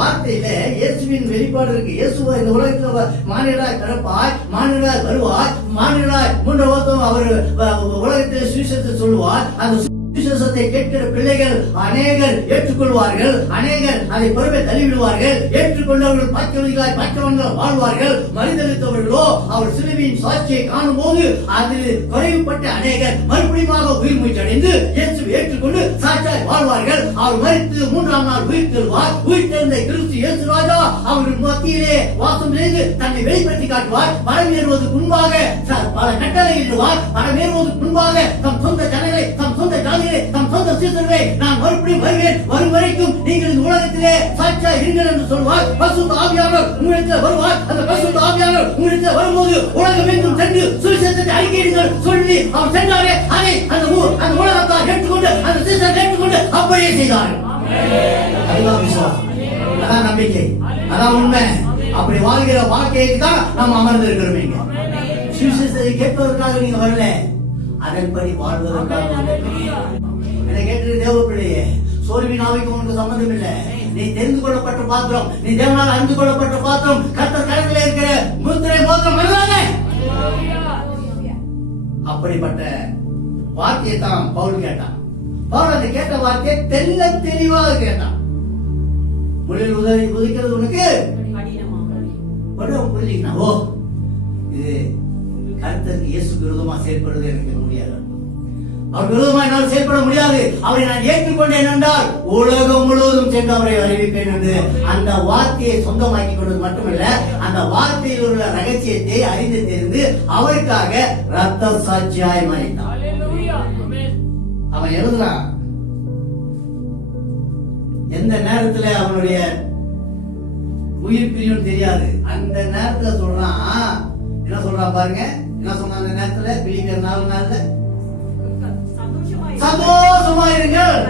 வார்த்தையில இயேசுவின் வெளிப்பாடு இருக்கு. இயேசுவா இந்த உலகத்துல மானிடராய் பிறப்பாய், மானிடராய் வருவார், மானிடராய் 3 வருஷம் அவர் உலகத்தில் சுவிசேஷத்தை சொல்லுவார். அந்த சுவிசேஷத்தை கேட்கிற பிள்ளைகள் அநேகர் ஏற்றுக்கொள்வார்கள், அநேகர் அதை பொறுப்பை தள்ளிவிடுவார்கள். ஏற்றுக்கொண்டவர்கள் பாக்கியவதிகளாய் பாக்கியவான்கள் வாழ்வார்கள். மனிதளித்தவர்களோ அவர் சிலுவையின் சாட்சியை காணும் போது அதில் குறைவுபட்ட அநேகர் மறுபடியும் உயிர் மூச்சடைந்து இயேசுவை ஏற்றுக்கொண்டு சாட்சியாய் வாழ்வார்கள். அவர் மரித்து 3ஆம் நாள் உயிர் தெழுவார். உயிர் தெழுந்த கிறிஸ்து இயேசு ராஜா அவர்கள் மத்தியிலே வாசம் செய்து தன்னை வெளிப்படுத்தி காட்டுவார். பரமேறுவதற்கு முன்பாக பல கட்டளை இடுவார். பரமேறுவதற்கு முன்பாக தம் சொந்த ஜனங்களை, தம் சொந்த ஜாதிகளை, தம் சொந்த சீசர்களை நான் மறுபடியும் வருவேன், வரும் வரைக்கும் நீங்கள் இந்த உலகத்திலே சாட்சியா இருங்கள் என்று சொல்வார். பரிசுத்த ஆவியானவர் உங்களிடத்தில் வருவார். அந்த பரிசுத்த ஆவியானவர் உங்களிடத்தில் வரும்போது உலகம் எங்கும் சென்று சுவிசேஷத்தை அறிக்கையிடுங்கள் சொல்லி அவர் சென்றாரே, அதை அந்த உலகத்தார் ஏற்றுக்கொண்டு அந்த சீசர் ஏற்றுக்கொண்டு அப்படியே செய்தார்கள். அதுதான் விசுவாசம், அதான் நம்பிக்கை, அதான் உண்மை. அப்படி வாழ்கிற வாழ்க்கைக்கு தான் நாம் அமர்ந்து இருக்கிறோம். சுவிசேஷத்தை கேட்பதற்காக நீங்க வரல, அதன்படி வாழ்வதற்காக. என்னை கேட்டு தேவ பிள்ளையே, சோர்வின் ஆவிக்கு உனக்கு சம்பந்தம் இல்லை. நீ தெரிந்து கொள்ளப்பட்ட பாத்திரம், நீ தேவனால் அறிந்து கொள்ளப்பட்ட பாத்திரம். கர்த்தர் கரத்திலே இருக்கிற முத்திரை மோதிரம் வருதானே? அப்படிப்பட்ட வார்த்தையை தான் பவுல் கேட்டான். பவுல் அந்த கேட்ட வார்த்தையை தெல்ல தெளிவாக கேட்டான். முள்ளில் உதிக்கிறது உனக்கு புரிஞ்சுக்கணும். ஓ, இது கர்த்தருக்கு இயேசு விரோதமா செயல்படுவது எனக்கு முடியாது. அவர் விரோதமா என்னால் செயல்பட முடியாது. அவரை நான் ஏற்றுக்கொண்டேன் என்றால் உலகம் முழுவதும் சென்று அவரை அறிவிப்பேன் என்று அந்த வார்த்தையை சொந்தமாக்கி கொண்டது மட்டுமல்ல, அந்த வார்த்தையில் உள்ள ரகசியத்தை அறிந்து தெரிந்து அவருக்காக ரத்த சாட்சியாய் மாறினான். அவன் எழுதுறான், எந்த நேரத்துல அவனுடைய உயிர் பிரியும் தெரியாது. அந்த நேரத்துல சொல்றான், என்ன சொல்றான் பாருங்க, என்ன சொன்ன அந்த நேரத்துல பிலிப்பியர் 4:4 சந்தோஷமா இருங்கள்,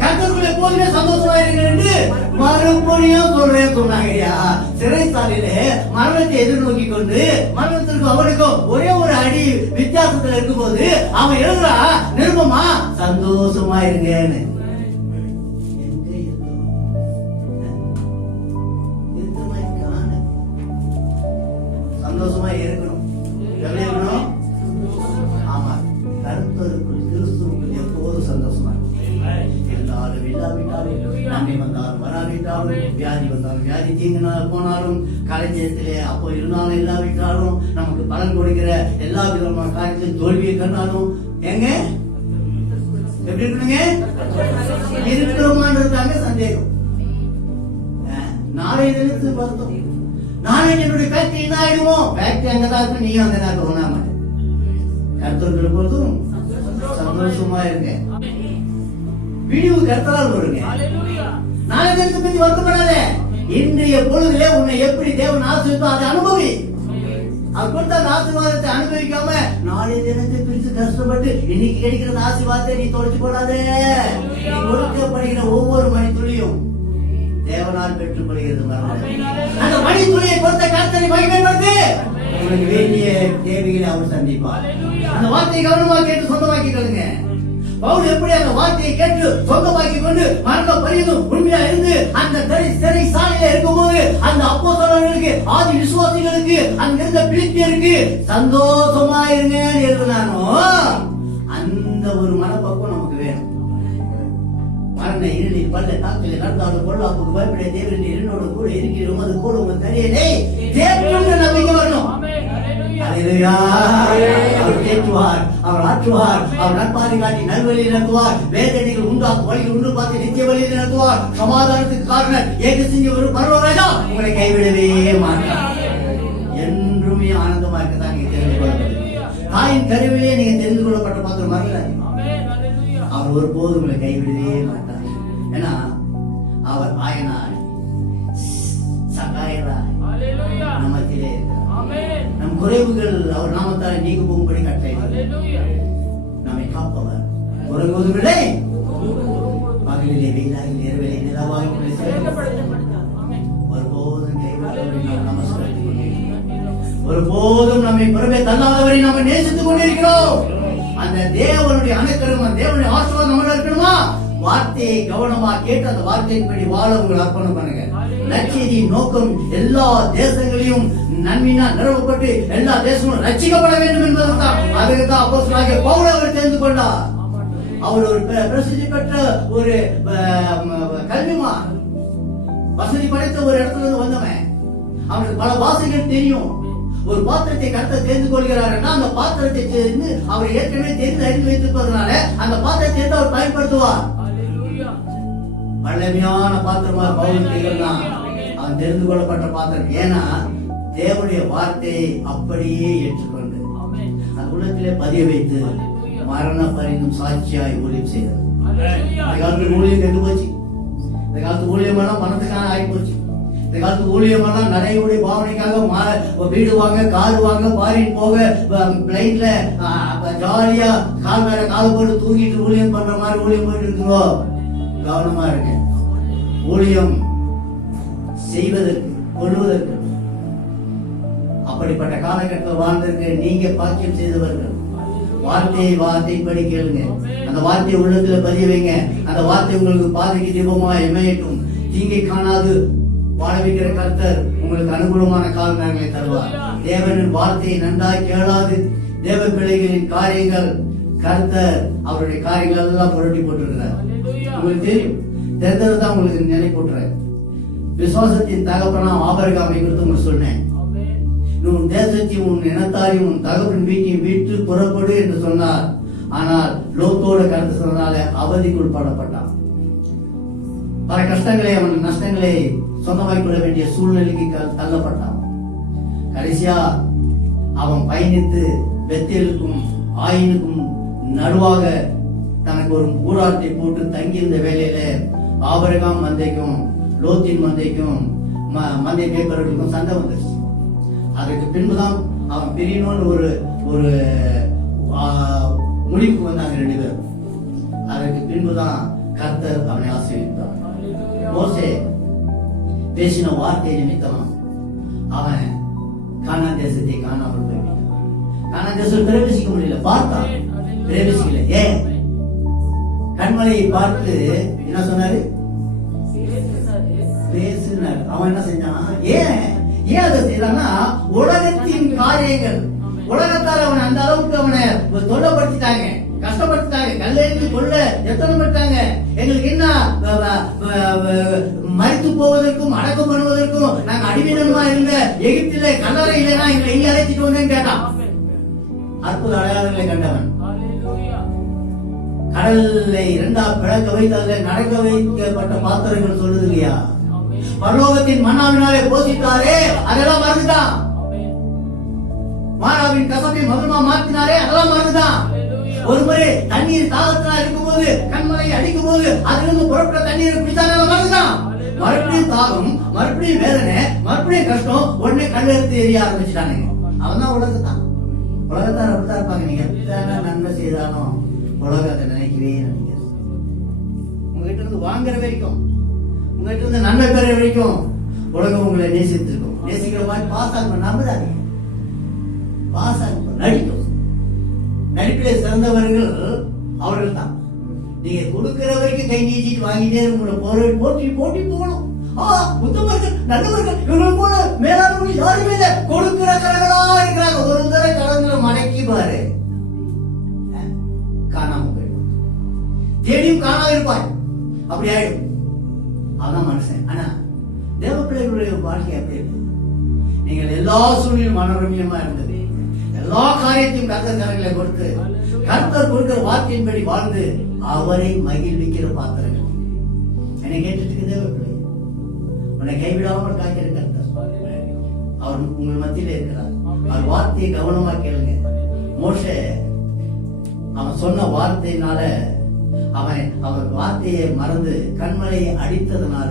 கர்த்தருக்குள் எப்போதுமே சந்தோஷமா இருங்கள் என்று மறுபடியும் சொல்றேன் சொன்னாங்கய்யா. சிறைச்சாலையிலே மரணத்தை எதிர்நோக்கி கொண்டு மரணத்திற்கு அவனுக்கும் ஒரே ஒரு அடி வித்தியாசத்துல இருக்கும் போது அவன் எழுதுறா, நிருபமா சந்தோஷமா இருங்கன்னு. சந்தோஷமா இருக்கணும். எப்படி இருக்கணும்? ஆமா, கர்த்தருக்குள் கிறிஸ்துவுக்குள் எப்போதும் சந்தோஷமா இருந்தாலும் இல்லாவிட்டாலும், நன்மை வந்தாலும் வராவிட்டாலும், வியாதி வந்தாலும் வியாதி தீங்கினால் போனாலும், கலைஞரத்திலே அப்போ இருந்தாலும் இல்லாவிட்டாலும், நமக்கு பலன் கொடுக்கிற எல்லா விதமான காரியத்திலும் தோல்வியை கண்டாலும் எங்க எப்படி இருக்கணுங்க? இருக்கிறோமான்றாங்க சந்தேகம். நாளை தினத்து பார்த்தோம், நாளைக்கு என்னுடைய ஃபேக்டரி என்ன ஆயிடுமோ? ஃபேக்டரி அங்கதான் இருக்கு, நீயும் அங்கதான் இருக்க. கர்த்தர்கள் பொழுதும் சந்தோஷமா இருங்க. விடிவு கர்த்தரால் வருங்க. நாளை தினத்தை பத்தி வருத்தப்படாத. இன்றைய பொழுதுல உன்னை எப்படி தேவன் ஆசீர்வதித்தோ அதை அனுபவி. அவர் கொடுத்த அந்த ஆசீர்வாதத்தை அனுபவிக்காம நாளைய தினத்தை பிரித்து கஷ்டப்பட்டு இன்னைக்கு கிடைக்கிற ஆசீர்வாதத்தை நீ தொலைச்சு போடாதே. நீ கொடுக்கப்படுகிற ஒவ்வொரு மணி துளியும் தேவனால் பெற்றுக்கொள்கிறது. அந்த மணி துளியை கொடுத்த கர்த்தரை மகிமைப்படுத்து. உங்களுக்கு வேண்டிய தேவைகளை அவர் சந்திப்பார். அந்த வார்த்தையை கவனமாக கேட்டு சொந்தமாக்கி கொள்ளுங்க. பவுல் எப்படி அந்த வார்த்தையை கேட்டு சொந்தமாக்கி கொண்டு மரண பரியந்தம் உண்மையா இருந்து அந்த சிறை சாலையில இருக்கும்போது அந்த அப்போஸ்தலர்களுக்கு, ஆதி விசுவாசிகளுக்கு, அங்க இருந்த பிலிப்பியருக்கு சந்தோஷமா இருங்க எழுதினானோ, அந்த ஒரு மனப்பக்குவம் நமக்கு வேணும். மரண இருளில் பல்ல தாக்கில் நடந்தாலும் பொருளாப்புக்கு பயப்படைய தேவன் என்னோட கூட இருக்கிறோம், அது கூட உங்க தெரியலே தேவன் நம்பிக்கை வரணும். அவர் தேற்றுவார், அவர் ஆற்றுவார், அவர் நட்பாரி காட்டி நல்வழியில் நடத்துவார், வேதனைகள் உண்டாக்கும் வழியில் உண்டு பார்த்து நித்திய வழியில் நடத்துவார். சமாதானத்துக்கு காரணம் ஏக செஞ்ச ஒரு பரவராஜா உங்களை கைவிடவே மாட்டார். என்றுமே ஆனந்தமா இருக்கதான் நீங்க தெரிந்து கொள்ள. தாயின் கருவிலே நீங்க தெரிந்து கொள்ளப்பட்ட பாத்திரம் வரல, அவர் ஒருபோது உங்களை கைவிடவே மாட்டார். ஏன்னா அவர் ஆயனாய் சகாயராய் நமத்திலே இருக்கிறார். நம் குறைவுகள் அவர் நாமத்தால் நீங்க போகும்படி கட்டளை நம்மை காப்பவர். ஒருபோதுமில்லை, பகலிலே வெயிலாகி நேர்வேலை நிலவாக ஒருபோதும் கைவிடாதவரை நாம் நமஸ்கரித்துக் கொண்டிருக்கிறோம். ஒருபோதும் நம்மை புறமே தள்ளாதவரை நாம் நேசித்துக் கொண்டிருக்கிறோம். அந்த தேவனுடைய அணுக்கரும் தேவனுடைய ஆசீர்வாதம் நம்மள இருக்கணுமா? வார்த்தையை கவனமா கேட்டு அந்த வார்த்தையின்படி வாழ உங்களை அர்ப்பணம் பண்ணுங்க. லட்சியத்தின் நோக்கம் எல்லா தேசங்களையும் நன்மையினால் நிறுவப்பட்டு எல்லா தேசங்களும் ரட்சிக்கப்பட வேண்டும் என்பதுதான். அதுக்கு தான் அப்போஸ்தலனாகிய பவுல் அவர் தெரிந்து கொண்டார். அவர் ஒரு பிரசித்தி பெற்ற ஒரு கல்விமான், வசதி படைத்த ஒரு இடத்துல இருந்து வந்தவன். அவனுக்கு பல பாஷைகள் தெரியும். ஒரு பாத்திரத்தை கர்த்தர் தெரிந்து கொள்கிறாருன்னா அந்த பாத்திரத்தை தெரிந்து அவர் ஏற்கனவே தெரிந்து அறிந்து வைத்திருப்பதனால அந்த பாத்திரத்தை அவர் பயன்படுத்துவார். வல்லமையான பாத்திரமா பவுல் தான் அவன் தெரிந்து கொள்ளப்பட்ட பாத்திரம். ஏன்னா தேவனுடைய வார்த்தையை அப்படியே ஏற்றுக்கொண்டு அந்த உள்ளத்திலே பதிய வைத்து மரண பரிந்தும் சாட்சியாய் ஊழியம் செய்தார். இந்த காலத்து ஊழியம் கெட்டு போச்சு. இந்த காலத்து ஊழியம் எல்லாம் பணத்துக்கான ஆகி போச்சு. இந்த காலத்து ஊழியம் எல்லாம் நடைமுறை பாவனைக்காக வீடு வாங்க, காரு வாங்க, பாரின் போக, பிளைட்ல ஜாலியா கால் மேல கால் போட்டு தூங்கிட்டு ஊழியம் பண்ற மாதிரி ஊழியம் போயிட்டு இருக்குங்கோ. கவனமா இருக்கு. ஊழியம் செய்வதற்கு கொள்வதற்கு அப்படிப்பட்ட காலகட்டத்தில் வாழ்ந்திருக்கு. நீங்க பாக்கியம் செய்தவர்கள். வார்த்தைப்படி கேளுங்க. அந்த வார்த்தையை உள்ளத்துல பதிய வைங்க. அந்த வார்த்தை உங்களுக்கு பாதைக்கு தீபமா எமையட்டும். தீங்கை காணாது வாழ வைக்கிற கர்த்தர் உங்களுக்கு அனுகூலமான கால நேரங்களை தருவார். தேவனின் வார்த்தையை நன்றாய் கேளாது தேவ பிள்ளைகளின் காரியங்கள் கர்த்தர் அவருடைய காரியங்கள் எல்லாம் புரட்டி போட்டிருக்கிறார். உங்களுக்கு தெரியும், தெரிந்ததுதான் உங்களுக்கு நிலை போட்டுறாரு. விசுவாசத்தின் தகப்பனா ஆபிரகாமை குறித்து உங்களுக்கு சொன்னேன். உன் தேசத்தையும் உன் இனத்தாரையும் உன் தகப்பன் வீட்டையும் விட்டு புறப்படு என்று சொன்னார். ஆனால் லோத்தோட கருத்து சொன்னதால அவதிக்கு உட்படப்பட்டான். பல கஷ்டங்களை அவன் நஷ்டங்களை சொந்தமாக்கிக் கொள்ள வேண்டிய சூழ்நிலைக்கு தள்ளப்பட்டான். கடைசியா அவன் பயணித்து பெத்தேலுக்கும் ஆயினுக்கும் நடுவாக தனக்கு ஒரு கூடாரத்தை போட்டு தங்கியிருந்த வேலையில ஆபிரகாம் மந்தைக்கும் லோத்தின் மந்தைக்கும் மந்தை மேய்ப்பவர்களுக்கும் சண்டை வந்துருச்சு. அதுக்கு பின்புதான் அவன் பிரியணும்னு ஒரு முடிவுக்கு வந்தாங்க ரெண்டு பேரும். அதற்கு பின்புதான் கர்த்தர் அவனை ஆசீர்வதித்தார். மோசே பேசின வார்த்தை நிமித்தம் அவன் கானான் தேசத்தை காணாமல் போய்விட்டான். கானான் தேசம் பிரவேசிக்க முடியல. பார்த்தான், பிரவேசிக்கல. ஏன்? கண்மலையை பார்த்து என்ன சொன்னாரு? பேசினார். அவன் என்ன செஞ்சான்? ஏன் அதை செய்யறான்னா உலகத்தின் காரியங்கள், உலகத்தால் அவன் அந்த அளவுக்கு அவனை தொல்லப்படுத்திட்டாங்க, கஷ்டப்படுத்திட்டாங்க, கல்லெறிந்து கொள்ள எத்தனை பட்டாங்க. எங்களுக்கு என்ன மரித்து போவதற்கும் அடக்கம் பண்ணுவதற்கும் நாங்க அடிமைதனமா இருந்த எகிப்தில கல்லறை இல்லைன்னா எங்களை எங்க அழைச்சிட்டு வந்தேன்னு கேட்டான். அற்புத அடையாளங்களை கண்டவன். கடலை இரண்டா பிளக்க வைத்ததுல நடக்க வைக்கப்பட்ட பாத்திரங்கள் சொல்லுது இல்லையா? பரலோகத்தின் மன்னாவினாலே போதித்தாரே, அதெல்லாம் மறந்துட்டான். மாறாவின் கசப்பை மதுரமா மாற்றினாரே, அதெல்லாம் மறந்துட்டான். ஒரு முறை தண்ணீர் தாகத்தினா இருக்கும் போது கண்மலை அடிக்கும் போது அதிலிருந்து புறப்பட்ட தண்ணீரை குடித்தாரே, மறந்துட்டான். மறுபடியும் தாகம், மறுபடியும் வேதனை, மறுபடியும் கஷ்டம், உடனே கல் எடுத்து எரிய ஆரம்பிச்சுட்டானுங்க. அவன் தான் உலகத்தான். உலகத்தார் அப்படித்தான் இருப்பாங்க. நீங்க எத்தனை நன்மை செய்தாலும் உலகத்தை நினைக்கவே நினைக்கிறது. உங்ககிட்ட இருந்து வாங்குற வரைக்கும், உங்ககிட்ட இருந்து நன்மை பெற வரைக்கும் உலகம் உங்களை நேசித்திருக்கும். நேசிக்கிற மாதிரி பாசாங்க நம்புறாங்க. பாசாங்க நடிக்கும். நடிப்பிலே சிறந்தவர்கள் அவர்கள் தான். நீங்க கொடுக்கிற வரைக்கும் கை நீச்சிட்டு வாங்கிட்டே உங்களை போட்டி போட்டி போகணும். உத்தமர்கள் நல்லவர்கள் இவர்கள் போல மேலாண்மை யாருமே இல்லை. கொடுக்கிற கடவுளா இருக்கிறாங்க. ஒரு தடவை கடவுளை மடக்கி பாரு, காணாம போயிடும். தேடியும் காணாம இருப்பாய். அப்படி ஆயிடும். அதான் மனுஷன். ஆனா தேவ பிள்ளைகளுடைய வாழ்க்கை அப்படி இருக்கு. நீங்கள் எல்லா சூழ்நிலையும் மனோரமியமா இருந்தது. எல்லா காரியத்தையும் கர்த்தர்களை கொடுத்து கர்த்தர் கொடுக்கிற வார்த்தையின்படி வாழ்ந்து அவரை மகிழ்விக்கிற பாத்திரங்கள். என்னை கேட்டுட்டு தேவ பிள்ளை, உன்னை கைவிடாமல் காய்க்கிற கர்த்தர் அவர் உங்கள் மத்தியில இருக்கிறார். அவர் வார்த்தையை கவனமா கேளுங்க. மோசே அவன் சொன்ன வார்த்தையினால அவன் வார்த்தையை மறந்து கண்மலையை அடித்ததுனால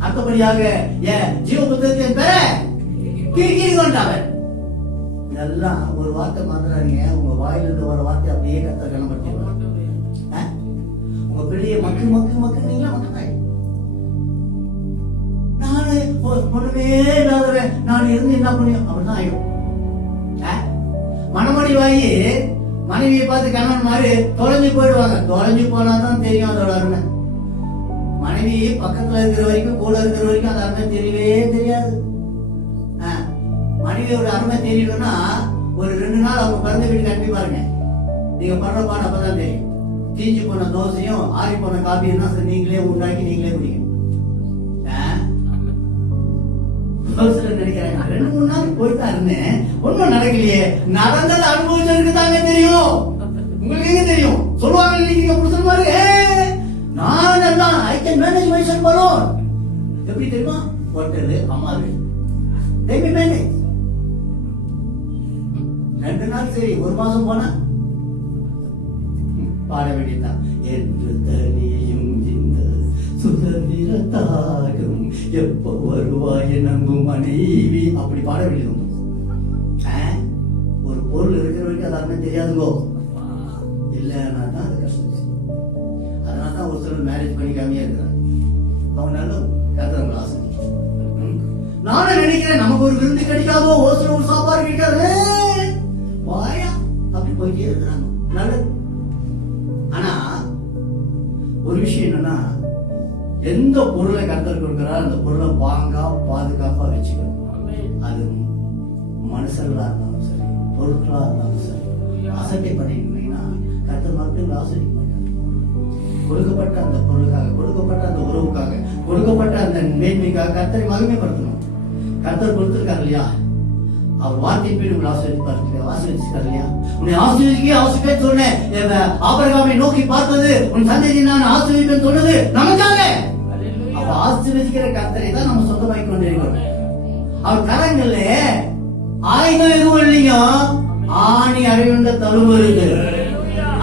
அடுத்தபடியாக ஜீவ புத்தகத்தின் பெற கிரிக்கிரி கொண்டாவன். இதெல்லாம் ஒரு வார்த்தை மாத்திராங்க. உங்க வாயிலிருந்து வர வார்த்தை அப்படியே கர்த்தர் கனப்படுத்திடுவார். உங்க பிள்ளைய மக்கு மக்கு மக்குனீங்களா? மக்கள் நானு ஒண்ணுமே இல்லாதவன் நான் இருந்து என்ன பண்ணியும் அப்படிதான் ஆயிடும். மனமடிவாயி மனைவியை பார்த்து கணவன் மாதிரி தொலைஞ்சு போயிடுவாங்க. தொலைஞ்சு போனாதான் தெரியும் அதோட அருமை. மனைவி பக்கத்துல இருக்கிற வரைக்கும், கூட இருக்கிற வரைக்கும் அந்த அருமை தெரியவே தெரியாது. மனைவியோட அருமை தெரியணும்னா ஒரு 2 நாள் அவங்க பிறந்த வீட்டுக்கு அனுப்பி பாருங்க. நீங்க படுற பாடு அப்பதான் தெரியும். தீஞ்சு போன தோசையும் ஆறி போன காபியும் தான் நீங்களே உண்டாக்கி நீங்களே குடிக்கணும். நினைக்கிறேன் 2-3 நாள் போய்தான் இருந்தேன், ஒன்னும் நடக்கலையே. நடந்தது அனுபவிச்சதுக்கு தாங்க தெரியும், உங்களுக்கு எங்க தெரியும். சொல்லுவாங்க நினைக்கிறீங்க புருஷன் மாதிரி, நான் எல்லாம் I can manage my self alone. எப்படி தெரியுமா? ஹோட்டலு அம்மா வீடு தேவி மேனேஜ். 2 நாள் சரி, 1 மாசம் போனா பாட வேண்டியதான். என்று தனியும் இந்த சுதந்திர தாகம் எப்ப வருவாய நம்பும் மனைவி, அப்படி பாட வேண்டியது. ஒரு பொருள் இருக்கிற வரைக்கும் அது அருமை தெரியாதுங்கோ, இல்லைன்னா தான் அது கஷ்டம். அதனாலதான் ஒரு சிலர் மேரேஜ் பண்ணிக்காமையே இருக்கிறாங்க. அவங்க நல்ல கருத்து ஆசை. நானும் நினைக்கிறேன் நமக்கு ஒரு விருந்து கிடைக்காதோ, ஒரு சாப்பாடு கிடைக்காது, வாயா அப்படி போயிட்டே இருக்கிறாங்க. நல்லது. ஆனா ஒரு விஷயம் என்னன்னா, எந்த பொருளை கர்த்தர் கொடுக்கிறார் அந்த பொருளை பாதுகாப்பா வச்சுக்கணும். அது மனுஷர்களா இருந்தாலும் சரி, பொருட்களா இருந்தாலும் சரி, அசட்டை பண்ணிட்டீங்கன்னா கர்த்தர் மட்டும் ஆசைக்க மாட்டார். கொடுக்கப்பட்ட அந்த பொருளுக்காக, கொடுக்கப்பட்ட அந்த உறவுக்காக, கொடுக்கப்பட்ட அந்த மேன்மைக்காக கர்த்தரை மகிமைப்படுத்தணும். கர்த்தர் கொடுத்திருக்காரு இல்லையா, அவர் வார்த்தையின் பேர் உங்களை ஆசீர்வதிச்சிருக்காரு இல்லையா. உன்னை ஆசீர்வதிக்க சொன்னேன், ஆபிரகாமை நோக்கி பார்த்தது உன் சந்ததியை நான் ஆசீர்வதிப்பேன் சொன்னது நமக்காக. அவ ஆசீர்வதிக்கிற கர்த்தரை தான் நம்ம சொந்தமாக்கி கொண்டிருக்கிறோம். அவர் கரங்கள்ல ஆயுதம் எதுவும் இல்லைங்க, ஆணி அடைந்த தழும்பு இருக்கு.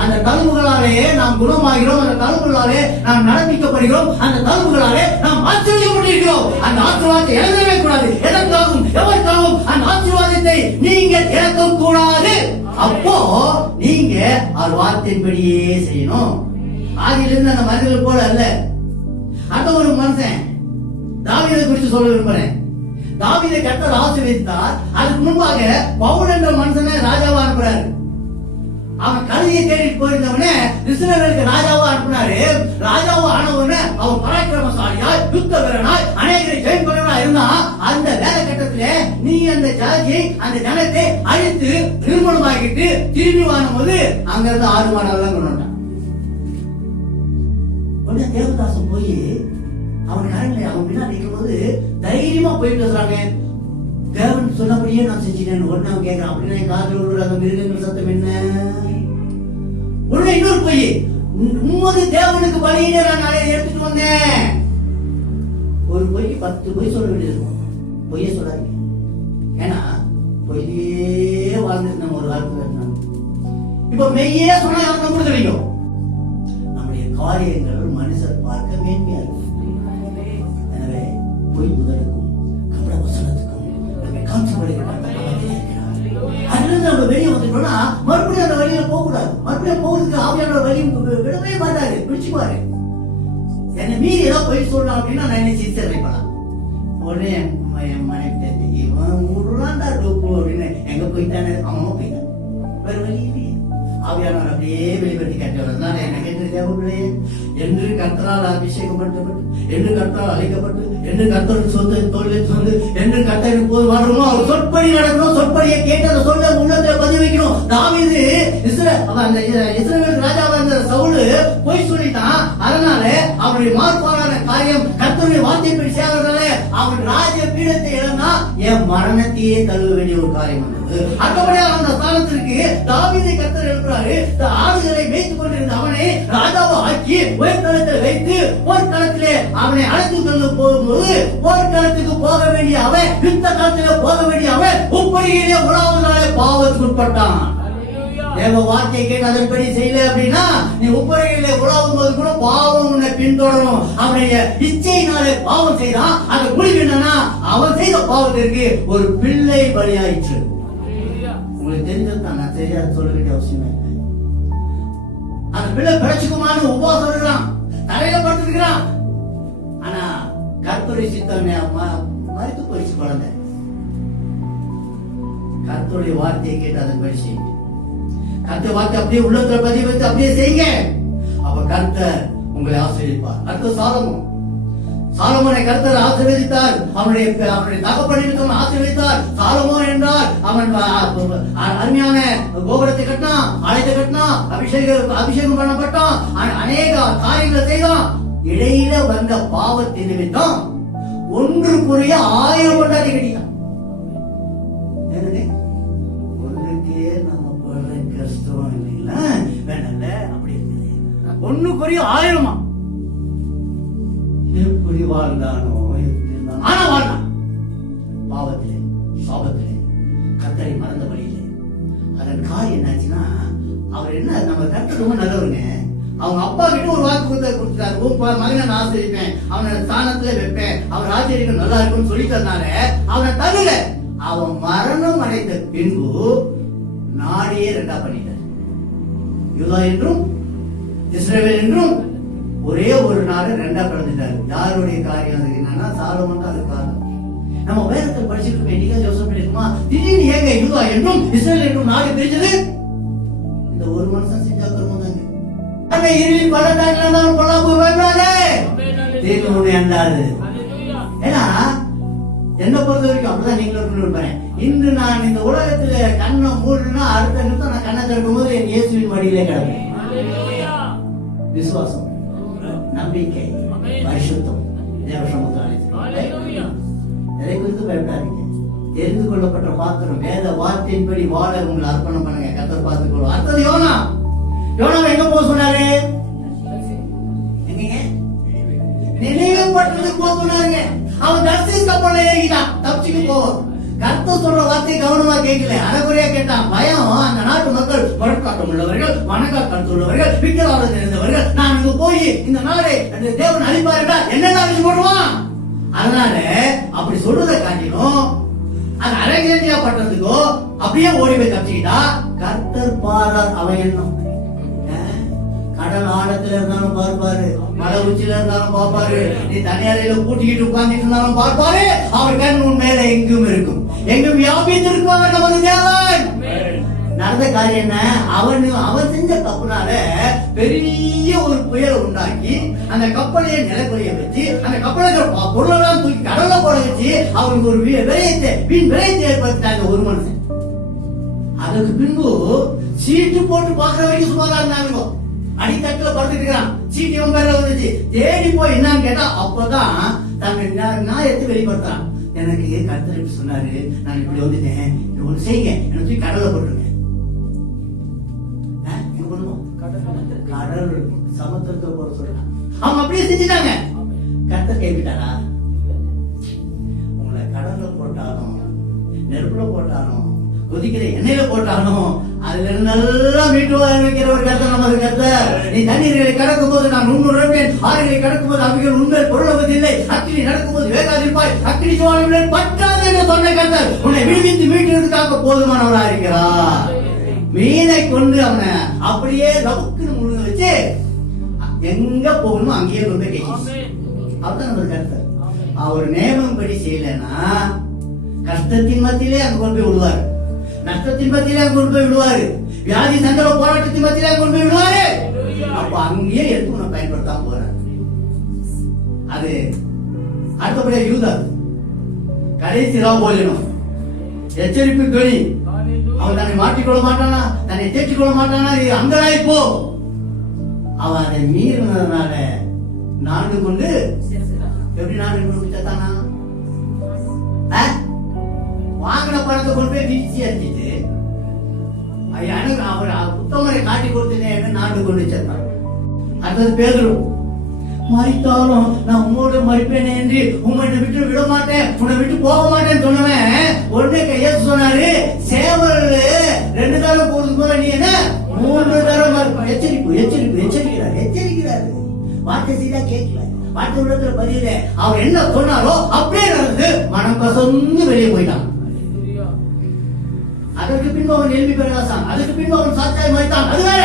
அந்த தழும்புகளாலே நாம் குணமாகிறோம், அந்த தழும்புகளாலே நாம் நடப்பிக்கப்படுகிறோம், அந்த தழும்புகளாலே நாம் ஆசீர்வதிக்கப்பட்டிருக்கிறோம். அந்த ஆசீர்வாதத்தை இழந்தவே கூடாது. எதற்காகவும் எவருக்காகவும் அந்த ஆசீர்வாதத்தை நீங்கள் இழக்க கூடாது. அப்போ நீங்க அவர் வார்த்தையின்படியே செய்யணும். ஆதியிலிருந்து அந்த மனிதர்கள் போல அல்ல. அந்த ஒரு மனுஷன் தாவீதை குறித்து சொல்ல விரும்புறேன். தாவீதை கர்த்தர் ஆசீர்வதித்தார். அதுக்கு முன்பாக பவுல் என்ற மனுஷனை ராஜாவா அனுப்புறாரு. அவன் கழுதியை தேடிட்டு போயிருந்தவனே இஸ்ரவேலுக்கு ராஜாவா அனுப்பினாரு. ராஜாவா ஆனவன அவன் பராக்கிரமசாலியாய், யுத்த வீரனாய், அநேகரை ஜெயம் பண்ணவனா இருந்தான். அந்த வேலை கட்டத்திலே நீ அந்த ஜாதியை, அந்த ஜனத்தை அழித்து நிர்மூலமாக்கிட்டு திரும்பி வாங்கும்போது அங்க இருந்து 6 மாடெல்லாம் கொண்டு வந்தான். உடனே தேவதாசன் போய் அவன் கரங்களை அவன் பின்னாடி நிற்கும் போது தைரியமா போய் பேசுறாங்க. தேவன் சொன்னபடியே நான் செஞ்சேன். உடனே அவன் கேட்கிறான், அப்படின்னா என் காதில் விழுற அந்த மிருகங்கள் சத்தம் என்ன? உடனே இன்னொரு போய், உமது தேவனுக்கு பலியிலே நான் நிறைய எடுத்துட்டு வந்தேன். ஒரு பொய்க்கு 10 பொய் சொல்ல வேண்டியது. பொய்ய சொல்லாதீங்க. ஏன்னா பொய்யே வாழ்ந்துட்டு நம்ம ஒரு காலத்துல இருந்தாங்க. இப்ப மெய்யே சொன்னா யாரும் நம்ப கிடைக்கும். நம்முடைய காரியங்கள் மனுஷர் பார்க்க மேன்மையா இருக்கும். எனவே பொய் முதலுக்கும் கபட வசனத்துக்கும் நம்ம வெளியே வந்துட்டோம்னா மறுபடியும் அந்த வழியில போக கூடாது. மறுபடியும் போகிறதுக்கு ஆவியானவர் வழி விடவே மாட்டாரு, பிடிச்சுக்குவாரு. என்னை மீறி ஏதாவது போய் சொல்லலாம் அப்படின்னா நான் என்ன சிரிச்சு வைப்பலாம். உடனே என் மனைவி தெரிஞ்சு இவன் ஊருலாண்டா டோப்பு அப்படின்னு எங்க போயிட்டானே, அவனும் போயிட்டான். வேற வழி இல்லையே. ஆவியானவர் அப்படியே வெளிப்படுத்தி கட்டுவதுனால என்ன கேட்டு தேவையில்லை என்று கர்த்தரால் அபிஷேகப்பட்டு, என்று கர்த்தரால் அழைக்கப்பட்டு, என்று கர்த்தர் சொந்த தொழில் சொல்லு, என்று கர்த்தருக்கு போது வரணும். அவர் சொற்படி நடக்கணும். சொற்படியை கேட்டு அந்த சொல்ல உள்ளத்தை பதிவு வைக்கணும். தாவீது இஸ்ரவேல் ராஜாவா இருந்த சவுலு போய் சொல்லிட்டான். அதனால அவருடைய மார்பாடான காரியம் கர்த்தருடைய வார்த்தைப்படி செய்யாததால அவன் ராஜ பீடத்தை இழந்தா என் மரணத்தையே தழுவ வேண்டிய ஒரு காரியம் வந்தது. அடுத்தபடியாக அந்த ஸ்தானத்திற்கு தாவீதை கர்த்தர் எழுப்புறாரு. ஆடுகளை வைத்துக் கொண்டிருந்த அவனை ராஜாவை ஆக்கி உயர்தளத்தில் வைத்து போர்க்களத்திலே அவனை அழைத்து கொண்டு போகும்போது, போர்க்களத்துக்கு போக வேண்டிய அவன், யுத்த களத்திலே போக வேண்டிய அவன் உப்பரியிலே உலாவதாலே பாவத்துக்கு உட்பட்டான். தேவ வார்த்தையை கேட்டு அதன்படி செய்யல அப்படின்னா நீ உப்பரியிலே உலாவும் போது கூட பாவம் உன்னை பின்தொடரும். அவனுடைய இச்சையினாலே பாவம் செய்தான். அது முடிவு என்னன்னா, அவன் செய்த பாவத்திற்கு ஒரு பிள்ளை பலியாயிற்று. உங்களுக்கு தெரிஞ்சதுதான், நான் தெரியாது சொல்ல வேண்டிய அவசியமே இல்லை. அந்த பிள்ளை பிழைச்சுக்குமான்னு உபவாசம் இருக்கிறான், தரையில படுத்துக்கிறான். ஆனா கர்த்தருடைய சித்தம் மறுத்து போயிடுச்சு குழந்தை. கர்த்தருடைய வார்த்தையை கேட்டு அதன்படி செய்யுங்க. கர்த்தர் வார்த்தை அப்படியே உள்ளத்துல பதிவு வச்சு அப்படியே செய்யுங்க. அப்ப கர்த்தர் உங்களை ஆசீர்வதிப்பார். அடுத்த சாலமோன் சாலமோனை கர்த்தர் ஆசீர்வதித்தார். அவனுடைய தகப்பனிடத்தில் ஆசீர்வதித்தார். சாலமோன் என்றால் அவன் அருமையான கோபுரத்தை கட்டினான், ஆலயத்தை கட்டினான், அபிஷேகம் பண்ணப்பட்டான், அநேக காரியங்களை செய்தான். இடையில வந்த பாவத்தின் நிமித்தம் 1 கொண்டாடி கட்டினான். ஒன்றுக்கே நம்ம படுற கஷ்டம் இல்லைங்களா? வேணால அப்படி இருக்குது. 1 எப்படி வாழ்ந்தானோ, ஆனா வாழ்ந்தான் பாவத்திலே, சாபத்திலே, கர்த்தரை மறந்த வழியிலே. அதன் காரியம் என்னாச்சுன்னா, அவர் என்ன, நம்ம கர்த்தர் ரொம்ப நல்லவருங்க. அவங்க அப்பா கிட்ட ஒரு வாக்கு கொடுத்தாரு, உன் மகனை நான் ஆசிரியப்பேன், அவனை ஸ்தானத்துல வைப்பேன், அவன் ராஜ்யம் நல்லா இருக்கும்னு சொல்லிட்டதுனால அவனை தவிர அவன் மரணம் அடைந்த பின்பு நாடையே 2 பண்ணிட்டார். யூதா என்றும் இஸ்ரவேல் என்றும் ஒரே ஒரு நாடு 2 பிளந்துட்டாரு. யாருடைய காரியம் அது என்னன்னா, சாலமோன் தான் அது காரணம். நம்ம வேதத்தை படிச்சுட்டு இருக்க இன்னைக்கு யோசனை பண்ணிருக்குமா, திடீர்னு ஏங்க யூதா என்றும் இஸ்ரவேல் என்றும் நாடு பிரிச்சது? இந்த ஒரு மனுஷன் செஞ்சா கர்மம் தாங்க. அந்த இருளி பள்ளத்தாக்கில்தான் பொல்லாப்பு வேண்டாலே தீர்வு உண்மை அண்டாது. ஏன்னா என்ன பொறுத்த வரைக்கும் அப்படிதான் நீங்களும் இருப்பேன். இன்று நான் இந்த உலகத்துல கண்ணை மூடுனா அடுத்த நிமிஷம் நான் கண்ணை திறக்கும் போது என் இயேசுவின் மடியிலே கிடப்பேன். விசுவாசம், நம்பிக்கை, பரிசுத்தம், எதை குறித்து பயப்படாதீங்க. தெரிந்து கொள்ளப்பட்ட பாத்திரம், வேத வார்த்தையின்படி வாழ உங்களை அர்ப்பணம் பண்ணுங்க. கர்த்தர் பார்த்துக் கொள்ளும். அடுத்தது யோனா. யோனாவை எங்க போக சொன்னாரு? எங்க? நினைவு பட்டணத்துக்கு போக சொன்னாருங்க. அவன் தரிசி கப்பல்ல ஏறிட்டான், தப்பிச்சுக்கு போவோம். கர்த்தர் சொல்ற வார்த்தை கவனமா கேட்கல, அறகுறையா கேட்டான். பயம். அந்த நாட்டு மக்கள் பழக்காட்டம் உள்ளவர்கள், வணக்காட்டம் உள்ளவர்கள், விக்கிரவாதம் இருந்தவர்கள். நான் இங்க போய் இந்த நாளை தேவன் அழிப்பாருடா என்ன போடுவான். அதனால அப்படி சொல்றதை காட்டிலும் அந்த அலெக்சாந்திரியா பட்டணத்துக்கோ அப்படியே ஓடி போய் தப்பிச்சுக்கிட்டா கர்த்தர் பாரார் அவன் எண்ணம். கடல் ஆழத்துல இருந்தாலும் பார்ப்பாரு, மலை உச்சில இருந்தாலும் பார்ப்பாரு, நீ தனியாரையில கூட்டிக்கிட்டு உட்கார்ந்துட்டு இருந்தாலும் பார்ப்பாரு. அவர் கண் உன் மேல எங்கும் இருக்கும், எங்கும் வியாபித்திருப்பவர் நமது தேவன். நடந்த காரியம் என்ன, அவன் செஞ்ச தப்புனால பெரிய ஒரு புயலை உண்டாக்கி அந்த கப்பலையை நிலக்குறைய வச்சு அந்த கப்பலை பொருளெல்லாம் தூக்கி கடல்ல போட வச்சு அவனுக்கு ஒரு வீண் விரயத்தை ஏற்படுத்திட்டாங்க ஒரு மனுஷன். அதுக்கு பின்பு சீட்டு போட்டு பாக்குற வரைக்கும் சுமாரா இருந்தாங்க. அடித்தட்டுல படுத்துட்டு இருக்கிறான், சீட்டு இவன் பேர்ல வந்துச்சு. தேடி போய் என்னன்னு கேட்டா அப்பதான் தன்னை நியாயத்தை வெளிப்படுத்துறான். எனக்கு கர்த்தர் சொன்னாரு, நான் இப்படி வந்துட்டேன், ஒண்ணு செய்யுங்க, என்ன தூக்கி கடல்ல போட்டுருங்க. கடல் சமுத்திரத்தை போட சொல்றான். அவங்க அப்படியே செஞ்சுட்டாங்க. கர்த்தர் கைவிட்டாரா? உங்களை கடல்ல போட்டாலும், நெருப்புல போட்டாலும், கொதிக்கிற எண்ணெயில போட்டாலும் அதுல இருந்து நல்லா மீட்டு வைக்கிற ஒரு கர்த்தர் நமது கர்த்தர். நீ தண்ணீர்களை கடக்கும் போது நான் 300 இருப்பேன், ஆறுகளை கடக்கும் போது அவைகள் உண்மையில் பொருளுவதில்லை, அக்கினி நடக்கும் போது வேகாதிருப்பாய், அக்கினி சுவாமிகளை பற்றாது என்று சொன்ன கர்த்தர் உன்னை விடுவித்து மீட்டுறதுக்காக போதுமானவராக இருக்கிறார். மீனை கொண்டு அவனை அப்படியே லவுக்குன்னு முழுங்க வச்சு எங்க போகணுமோ அங்கேயே கொண்டு போய் கேட்சி. அதுதான் நமது கர்த்தர். அவர் நேமம் படி செய்யலன்னா கஷ்டத்தின் மத்தியிலே அங்க கொண்டு போய் விடுவாரு, நஷ்டத்தின் மத்தியிலே கொண்டு போய் விடுவாரு, வியாதி சந்தர போராட்டத்தின் மத்தியிலே கொண்டு போய் விடுவாரு. அப்ப அங்கேயே எடுத்து உன்னை பயன்படுத்தாம போற. அது அடுத்தபடியா யூதா கடைசி போலிடும் எச்சரிப்பு துணி. அவன் தன்னை மாற்றிக்கொள்ள மாட்டானா, தன்னை தேற்றிக்கொள்ள மாட்டானா, அங்கதாய் போ. அவன் அதை மீறினதுனால நான்கு கொண்டு எப்படி நான்கு கொண்டு செத்தானா? வாங்கின பணத்தை கொண்டு போய் வீழ்ச்சி அடிச்சிட்டு அவர் உத்தமரை காட்டி கொடுத்தேன்னு நான்கு கொண்டு செத்தான். அடுத்தது பேதுரு, மறித்தாலும் நான் உன்னோட மறிப்பேனே என்று உன்னை விட்டு விட மாட்டேன், உன்னை விட்டு போக மாட்டேன்னு சொன்னவன் உடனே கையெழுத்து சொன்னாரு. சேவல் 2 தடவை போறது போல நீ என்ன 3 தடவை எச்சரிப்பு எச்சரிப்பு எச்சரிக்கிறாரு எச்சரிக்கிறாரு. வார்த்தை செய்தா கேட்கல, வார்த்தை உள்ளத்துல பதில. அவர் என்ன சொன்னாரோ அப்படியே நடந்து மனம் கசந்து வெளியே போயிட்டான். அதற்கு பின்பு அவன் எழுப்பி பிரகாசம், அதுக்கு பின்பு அவன் சாட்சாய் மறித்தான். அது வேற.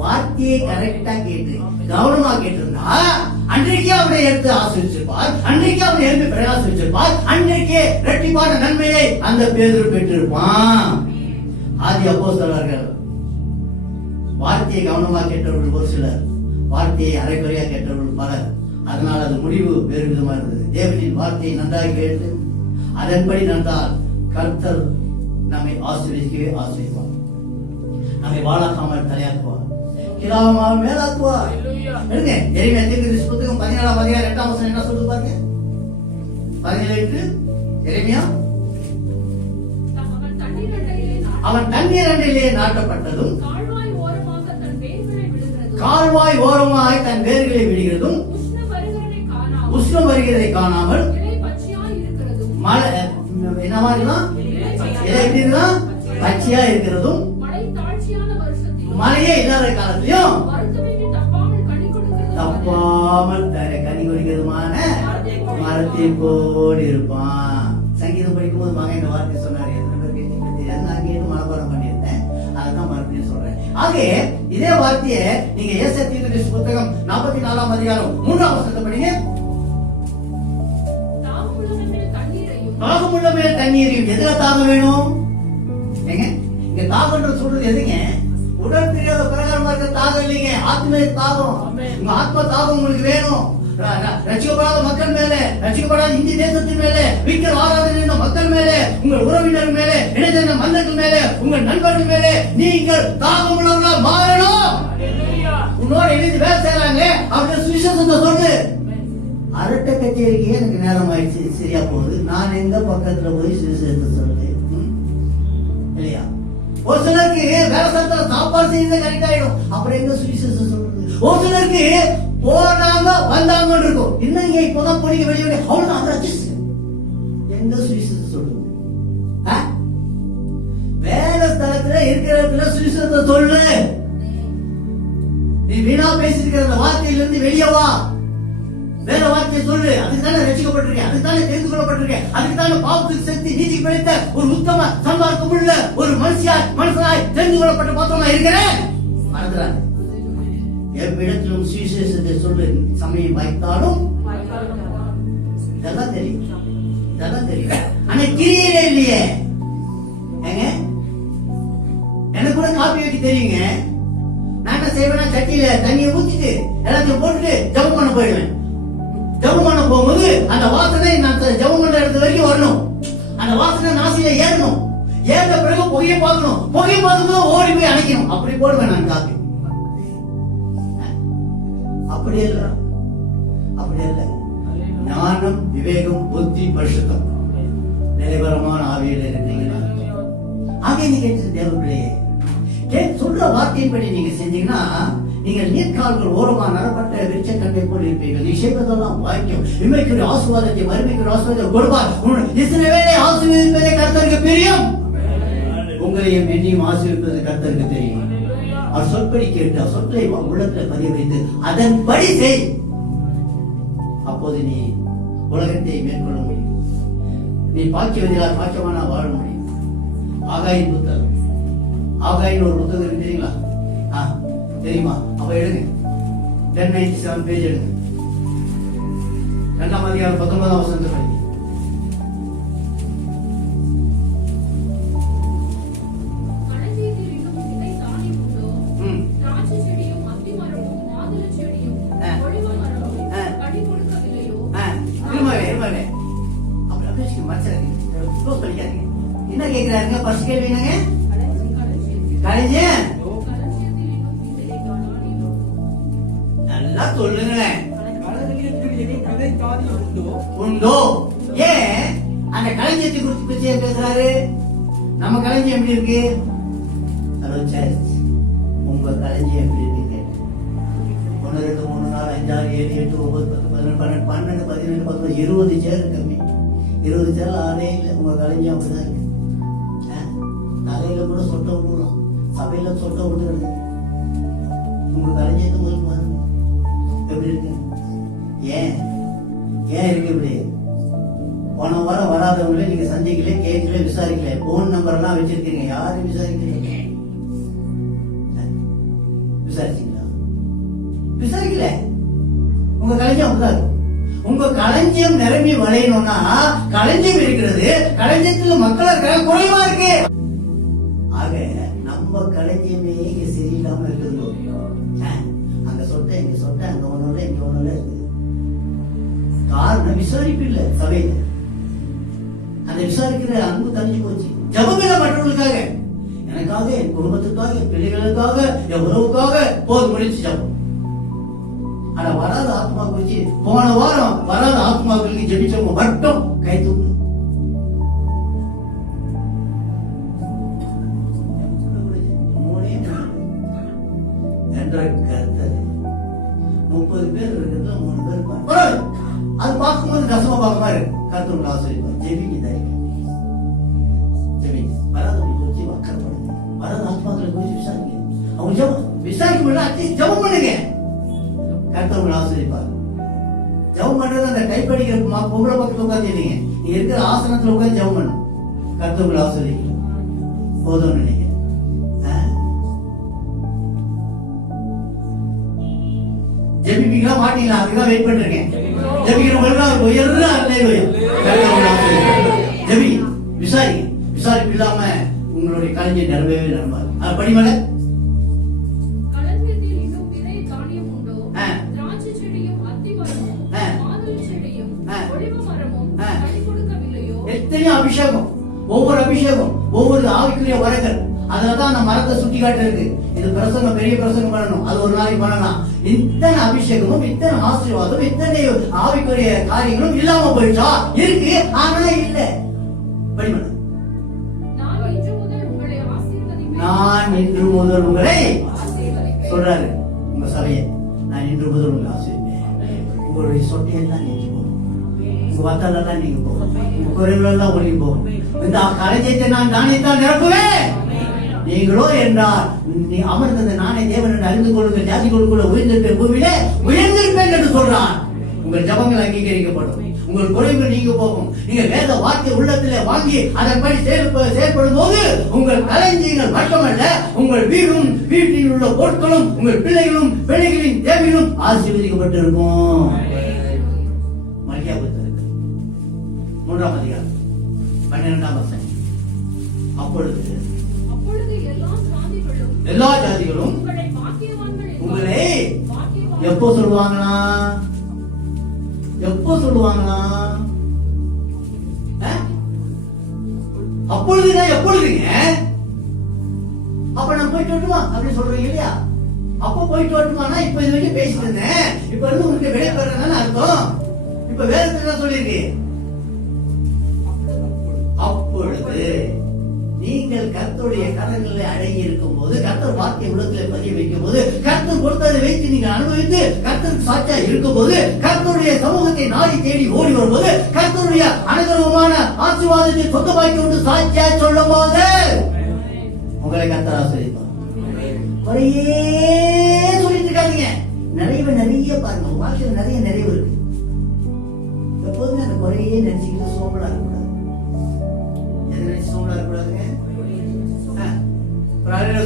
வார்த்தையை கரெக்டா கேட்டு கவனமா கேட்டிருந்தா அன்றைக்கே அவனை எடுத்து ஆசிரிச்சிருப்பார், அன்றைக்கே அவனை எழுப்பி பிரகாசிச்சிருப்பார், அன்றைக்கே இரட்டிப்பான நன்மையை அந்த பேதுரு பெற்றிருப்பான். ஆதி அப்போஸ்தலர்கள் வார்த்தையை கவனமா கேட்டவர்கள் ஒரு சிலர், வார்த்தையை அரைக்குறையா கேட்டவர்கள் பலர். அதனால அது முடிவு வேறு விதமா இருந்தது. தேவனின் வார்த்தையை நன்றாக கேட்டு அதன்படி நடந்தால் கர்த்தர் நம்மை ஆசீர்வதிக்கவே ஆசீர்வார். நம்மை வாழாக்காமல் தலையாக்குவார், கிராமமாக மேலாக்குவார். எடுங்க எரேமியா தீர்க்கதரிசி புத்தகம் 17ஆம் அதிகாரம் 8ஆம் வசனம் என்ன சொல்லுது பாருங்க. 17 எரேமியா. அவன் தண்ணீர் அண்டையிலே நாட்டப்பட்டதும் கால்வாய் ஓரமாய் தன் வேர்களை விடுகிறதும் உஷ்ணம் வருகிறதை காணாமல் மழை என்ன மாதிரிலாம் பச்சையா இருக்கிறதும் மழையே இல்லாத காலத்திலையும் தப்பாமல் கனி கொடுக்கிறதுமான மரத்தை போடு இருப்பான். சங்கீதம் படிக்கும் போது மகன் இந்த வார்த்தை சொன்னாரு. எத்தனை பேருக்கு தெரியாது, நான் கேட்டு மனப்பாடம் பண்ணியிருந்தேன். அதான் மறுபடியும் சொல்றேன். ஆகவே இதே வார்த்தையை நீங்க ஏசாயா தீர்க்கதரிசி புத்தகம் 44ஆம் அதிகாரம் 3ஆம் வசனத்தை படிங்க. தாகமுள்ள மேல் தண்ணீரையும். எதுல தாகம் வேணும்? ஏங்க இங்க தாகம்ன்ற சொல்றது எதுங்க? உடல் பிரியாத பிரகாரமா இருக்க தாகம் இல்லைங்க, ஆத்ம தாகம். உங்க ஆத்ம தாகம் உங்களுக்கு வேணும். ரட்சிக்கப்படாத மக்கள் மேலே, ரட்சிக்கப்படாத இந்திய தேசத்தின் மேலே, விக்கிர ஆராதனை மக்கள் மேலே, உங்கள் உறவினர் மேலே, இணைந்த மன்னர்கள் மேலே, உங்கள் நண்பர்கள் மேலே நீங்கள் தாகம் உள்ளவர்களா மாறணும். உன்னோட இணைந்து வேலை செய்யறாங்க அப்படின்னு சுவிசேஷத்தை சொல்லு. அரட்டை கச்சேரிக்கே எனக்கு நேரம் ஆயிடுச்சு, சரியா போகுது. நான் எங்க பக்கத்துல போய் சுவிசேஷத்தை சொல்லு இல்லையா? ஒரு சிலருக்கு வேலை சத்தல சாப்பாடு செய்யறது கரெக்ட் ஆயிடும், அப்புறம் எங்க சுவிசேஷம் சொல்றது? ஒரு சிலருக்கு போனாங்க வந்தாங்க இருக்கும், இன்னும் இப்பதான் போனீங்க வெளியே அவ்வளவுதான் எங்க சுவிசேஷம் சொல்றது? வேலை ஸ்தலத்துல இருக்கிற சுவிசேஷத்தை சொல்லு. நீ வீணா பேசிருக்கிற அந்த வார்த்தையிலிருந்து வெளியே வா, வேற வார்த்தையை சொல்லு. அதுக்கு தானே ரசிக்கப்பட்டிருக்கேன், அதுக்கு தானே தெரிந்து கொள்ளப்பட்டிருக்கேன், அதுக்கு தானே பாவத்துக்கு செலுத்தி நீதிக்கு பிழைத்த ஒரு உத்தம சன்மார்க்கம் உள்ள ஒரு மனுஷனாய் தெரிந்து கொள்ளப்பட்ட பாத்திரமா இருக்கிறேன். மறந்துடாது, எவ்விடத்திலும் சுவிசேஷத்தை சொல்லு. சமயம் வாய்த்தாலும் இதெல்லாம் தெரியும், இதெல்லாம் தெரியும். ஆனா கிரியிலே இல்லையே. ஏங்க எனக்கு கூட காப்பி வைக்க தெரியுங்க. நான் என்ன செய்வேன்னா, சட்டியில தண்ணியை ஊத்திட்டு எல்லாத்தையும் போட்டுட்டு ஜபம் பண்ண போயிடுவேன். ஜபம் பண்ண போகும்போது அந்த வாசனை நான் ஜபம் பண்ற இடத்து வரைக்கும் வரணும். அந்த வாசனை நாசில ஏறணும். ஏறின பிறகு புகையை பார்க்கணும். புகையை பார்க்கும்போது ஓடி போய் அணைக்கணும். அப்படி போடுவேன் நான் காப்பி. அப்படி இல்ல, அப்படி இல்ல. ஞானம், விவேகம், புத்தி, பரிசுத்தம், நிலைவரமான ஆவியில் இருந்தீங்கன்னா ஆகிய நீங்க தேவர்களே சொல்ற வார்த்தையின்படி நீங்க செஞ்சீங்கன்னா நீங்கள் நீர்கால்கள் ஓரமா நடப்பட்ட விருட்சக்கண்டை போல் இருப்பீர்கள். நீ செய்வதெல்லாம் வாய்க்கும். இமைக்குரிய ஆசீர்வாதத்தை மறுமைக்குரிய ஆசீர்வாதத்தை கொடுப்பார். இஸ்ரவேலை ஆசீர்வதிப்பதை கர்த்தருக்கு பிரியம். உங்களையும் என்னையும் ஆசீர்வதிப்பது கர்த்தருக்கு தெரியும். அவர் சொற்படி கேட்டு சொற்களை உள்ளத்துல பதிய வைத்து அதன்படி செய். அப்போது நீ உலகத்தை மேற்கொள்ள முடியும். நீ பாக்கியவதிலால் பாக்கியமான வாழ முடியும். ஆகாயின் புத்தகம், ஆகாயின் ஒரு புத்தகம் இருக்கு தெரியுங்களா? தெரியுமா? அப்ப எடுங்க, 1097 பேஜ் எடுங்க. 2ஆம் அதிகாரம் 19ஆம் வசனத்தை படி. என்ன கேட்கிறாருங்க? ஃபர்ஸ்ட் கேள்வி என்னங்க? களஞ்சியம் நல்லா சொல்லுங்களேன். உண்டோ? ஏன் அந்த களஞ்சியத்தை குறித்து பற்றி பேசுறாரு? நம்ம களஞ்சியம் எப்படி இருக்கு? உங்க களஞ்சியம் எப்படி இருக்கு? 1 2 3 4 5 6 7 8 9 10 11 12 13 14 15 20 சேர் கம்மி. 20 சேர் ஆளே இல்லை. உங்க களஞ்சியம் அப்படிதான் இருக்கு. தலையில கூட சொட்ட விட்டுறோம், சபையில சொட்ட விட்டுறது. உங்க களஞ்சியத்தை முதல் பாருங்க எப்படி இருக்கு. ஏன் இருக்கு இப்படி? போன வாரம் வராதவங்களே நீங்க சந்திக்கல, கேட்கல, விசாரிக்கல. போன் நம்பர் எல்லாம் வச்சிருக்கீங்க, யாரும் விசாரிக்கல. விசாரிச்சீங்களா? விசாரிக்கல. உங்க களஞ்சியம் அப்படிதான் இருக்கும். உங்க களஞ்சியம் நிரம்பி வளையணும்னா களஞ்சியம் இருக்கிறது, களஞ்சியத்துல மக்கள் குறைவா இருக்கு. ஆக நம்ம களஞ்சியமே இங்க சரியில்லாம இருக்குது. அங்க சொட்ட இங்க சொட்ட, அங்க ஒண்ணுல இங்க ஒண்ணுல இருக்குது. விசாரிப்பு இல்ல சபையில. அந்த விசாரிக்கிற அன்பு தனிஞ்சு போச்சு. ஜபம் இல்ல மற்றவர்களுக்காக, எனக்காக, என் குடும்பத்துக்காக, என் பிள்ளைகளுக்காக, என் உறவுக்காக போது முடிச்சு ஜபம். ஆனா வராத ஆத்மா குறிச்சு போன வாரம் வராத ஆத்மாக்களுக்கு ஜெபிச்சவங்க மட்டும் கை தூக்கு. கருத்தது 30 பேர் இருக்கிறதுல 3 பேர் பாரு. அது பார்க்கும்போது ரசமா பார்க்க மாதிரி கருத்து ஆசிரியர் ஜெபிங்க தைரியம் ஜெபிங்க. வராதவங்க குறிச்சு வக்கப்படுங்க, வராத ஆத்மாக்களை குறிச்சு விசாரிங்க. அவங்க ஜபம் விசாரிக்க முடியல, அட்லீஸ்ட் ஜபம் பண்ணுங்க. கருத்தவங்களை ஆசிரியப்பார். ஜபம் பண்றது அந்த கைப்படிக்கிற பொம்பளை பக்கத்துல உட்காந்துருந்தீங்க, நீங்க இருக்கிற ஆசனத்துல உட்காந்து ஜபம் பண்ணும். கருத்தவங்களை ஆசிரியர் போதும் நினைக்கிறேன். ஜெபிப்பீங்களா மாட்டீங்களா? அதுதான் வெயிட் பண்ணிருக்கேன். ஜெபிக்கிறவங்களுக்கு உயர்ற ஜெபி விசாரிங்க. விசாரிப்பு இல்லாம உங்களுடைய கலைஞர் நிறைவேறவே நடப்பாரு. படிமலை எத்தனையோ அபிஷேகம், ஒவ்வொரு அபிஷேகம் ஒவ்வொரு ஆவிக்குரிய வரங்கள். அதுலதான் அந்த மரத்தை சுட்டி காட்டு இருக்கு. இது பிரசங்கம், பெரிய பிரசங்கம் பண்ணணும், அது ஒரு நாளைக்கு பண்ணலாம். இத்தனை அபிஷேகமும், இத்தனை ஆசீர்வாதம், இத்தனை ஆவிக்குரிய காரியங்களும் இல்லாம போயிடுச்சா? இருக்கு, ஆனா இல்ல. படிமலை நான் இன்று முதல் உங்களை சொல்றாரு. உங்க சபையை நான் இன்று முதல் உங்களை ஆசீர்வதிப்பேன். உங்களுடைய சொட்டையெல்லாம் நீங்க போகும், உங்க வத்தாலெல்லாம் நீங்க போகும், உங்க குறைவுகளெல்லாம் ஒளி போகும். இந்த களஞ்சியத்தை நான் தானியத்தால் நிரப்புவேன். நீங்களோ என்றால் நீ அமர்ந்த நானே தேவன் என்று அறிந்து கொள்ளுங்கள், ஜாதி கொள்ளுக்குள்ள உயர்ந்திருப்பேன், பூமியிலே உயர்ந்திருப்பேன் என்று சொல்றான். உங்கள் ஜபங்கள் அங்கீகரிக்கப்படும், உங்கள் குறைவுகள் நீங்க போகும். நீங்க வேத வார்த்தை உள்ளத்திலே வாங்கி அதன்படி செயல்படும் போது உங்கள் களஞ்சியங்கள் மட்டுமல்ல, உங்கள் வீடும், வீட்டில் உள்ள பொருட்களும், உங்கள் பிள்ளைகளும், பிள்ளைகளின் தேவைகளும் ஆசீர்வதிக்கப்பட்டிருக்கும். மல்கியா புத்தகம் 3ஆம் அதிகாரம் 12ஆம் வசனம். அப்பொழுது எல்லா ஜாதிகளும் உங்களை எப்போ சொல்லுவாங்களா? எப்போ சொல்லுவாங்களா? அப்பொழுதுங்க, எப்பொழுதுங்க? அப்ப நான் போயிட்டு வரட்டுமா அப்படின்னு சொல்றீங்க இல்லையா? அப்ப போயிட்டு வரட்டுமானா இப்ப இது வரைக்கும் பேசிட்டு இருந்தேன், இப்ப இருந்து உங்களுக்கு வெளியே பெறதுன்னு அர்த்தம். இப்ப வேதத்துல சொல்லியிருக்கு, அப்பொழுது நீங்கள் கர்த்தருடைய கரங்களில் அடங்கி இருக்கும் போது, கர்த்தர் வார்த்தை உள்ளத்திலே பதிய வைக்கும் போது, கர்த்தர் கொடுத்ததை வைத்து நீங்கள் அனுபவித்து கர்த்தருக்கு சாட்சியா இருக்கும் போது, கர்த்தருடைய சமூகத்தை நாடி தேடி ஓடி வரும்போது, கர்த்தருடைய அனுகிரகமான ஆசீர்வாதத்தை சொந்தமாக்கி கொண்டு சாட்சியா சொல்லும் போது உங்களை கர்த்தர் ஆசீர்வதிப்பார். குறையே சொல்லிட்டு இருக்காதீங்க, நிறைய பாருங்க. வாழ்க்கையில் நிறைவு இருக்கு. எப்போதுமே அந்த குறையே நினைச்சுக்கிட்டு சோம்பலா இருக்கக்கூடாது. எது நினைச்சு சோம்பலா இருக்கக்கூடாதுங்க?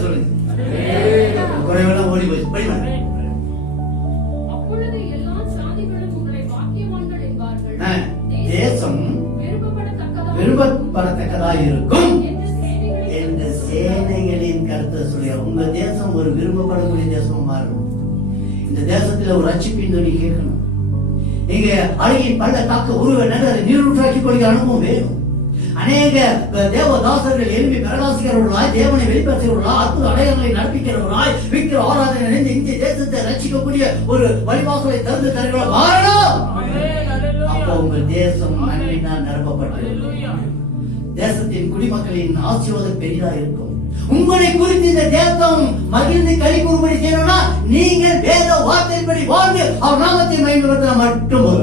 சொல்லுங்க, குறைவெல்லாம் ஓடி போய் படிவாங்க. அப்பொழுது எல்லா சாதிகளும் உங்களை பாக்கியவான்கள் என்பார்கள். தேசம் விரும்பப்படத்தக்கதாக இருக்கும் என்று சேனைகளின் கருத்தை சொல்ல. உங்க தேசம் ஒரு விரும்பப்படக்கூடிய தேசமா மாறணும். இந்த தேசத்துல ஒரு ரட்சிப்பின் துணி கேட்கணும். நீங்க அழகின் பள்ள தாக்க உருவ நீரூற்றாக்கி கொள்கிற அனுபவம் வேணும். அநேக தேவதாசர்கள் எழுப்பி பிரகாசிக்கிறவர்களாய், தேவனை வெளிப்படுத்துகிறவர்களாய், அற்புத அடையாளங்களை நடப்பிக்கிறவர்களாய், விக்கிர ஆராதனை நிறைந்த இந்திய தேசத்தை ரட்சிக்கக்கூடிய ஒரு வழிவாசலை திறந்து தருகிறோம் மாறணும். அப்போ உங்கள் தேசம் நன்மையினால் நிரப்பப்பட்டிருக்கும். தேசத்தின் குடிமக்களின் ஆசீர்வாதம் பெரிதா இருக்கும். உங்களை குறித்து இந்த தேசம் மகிழ்ந்து களி கூறும்படி செய்யணும்னா நீங்கள் வேத வார்த்தைப்படி வாழ்ந்து அவர் நாமத்தை மகிமைப்படுத்த மட்டும்.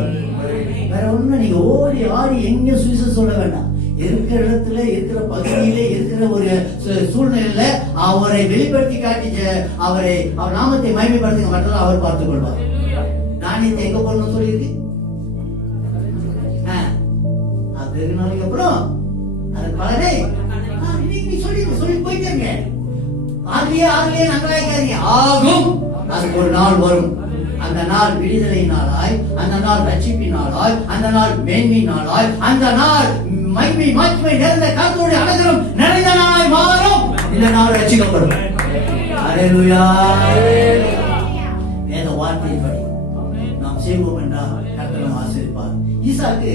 வேற ஒண்ணு நீங்க ஓடி ஆடி எங்க சுவிசேஷம் சொல்ல வேண்டாம். இருக்கிற இடத்துல, இருக்கிற பகுதியில, இருக்கிற ஒரு சூழ்நிலையில அவரை வெளிப்படுத்தி காட்டி அவர் நாமத்தை மகிமைப்படுத்துங்க, மற்றெல்லாம் அவர் பார்த்துக் கொள்வார். நாணயத்தை எங்க போடணும் சொல்லியிருக்கு. அது வெகு நாளைக்கு அப்புறம் அது பலனை நீங்க சொல்லி போயிட்டேங்க. ஆகலையே நங்களாய்க்காதீங்க. ஆகும், அதுக்கு ஒரு நாள் வரும். அந்த நாள் விடுதலை நாளாய், அந்த நாள் ரட்சிப்பின் நாளாய், அந்த நாள் மேன்மை நாளாய், அந்த நாள் மகிமை மாட்சிமை நிறைந்த கர்த்தருடைய அனுகிரகம் நிறைந்த நாளாய் மாறும். இந்த நாள் ரட்சிக்கப்படும். அல்லேலூயா. வேத வார்த்தையின்படி நாம் செய்வோம் என்றால் கர்த்தர் நம்மை ஆசீர்வதிப்பார். ஈசாக்கு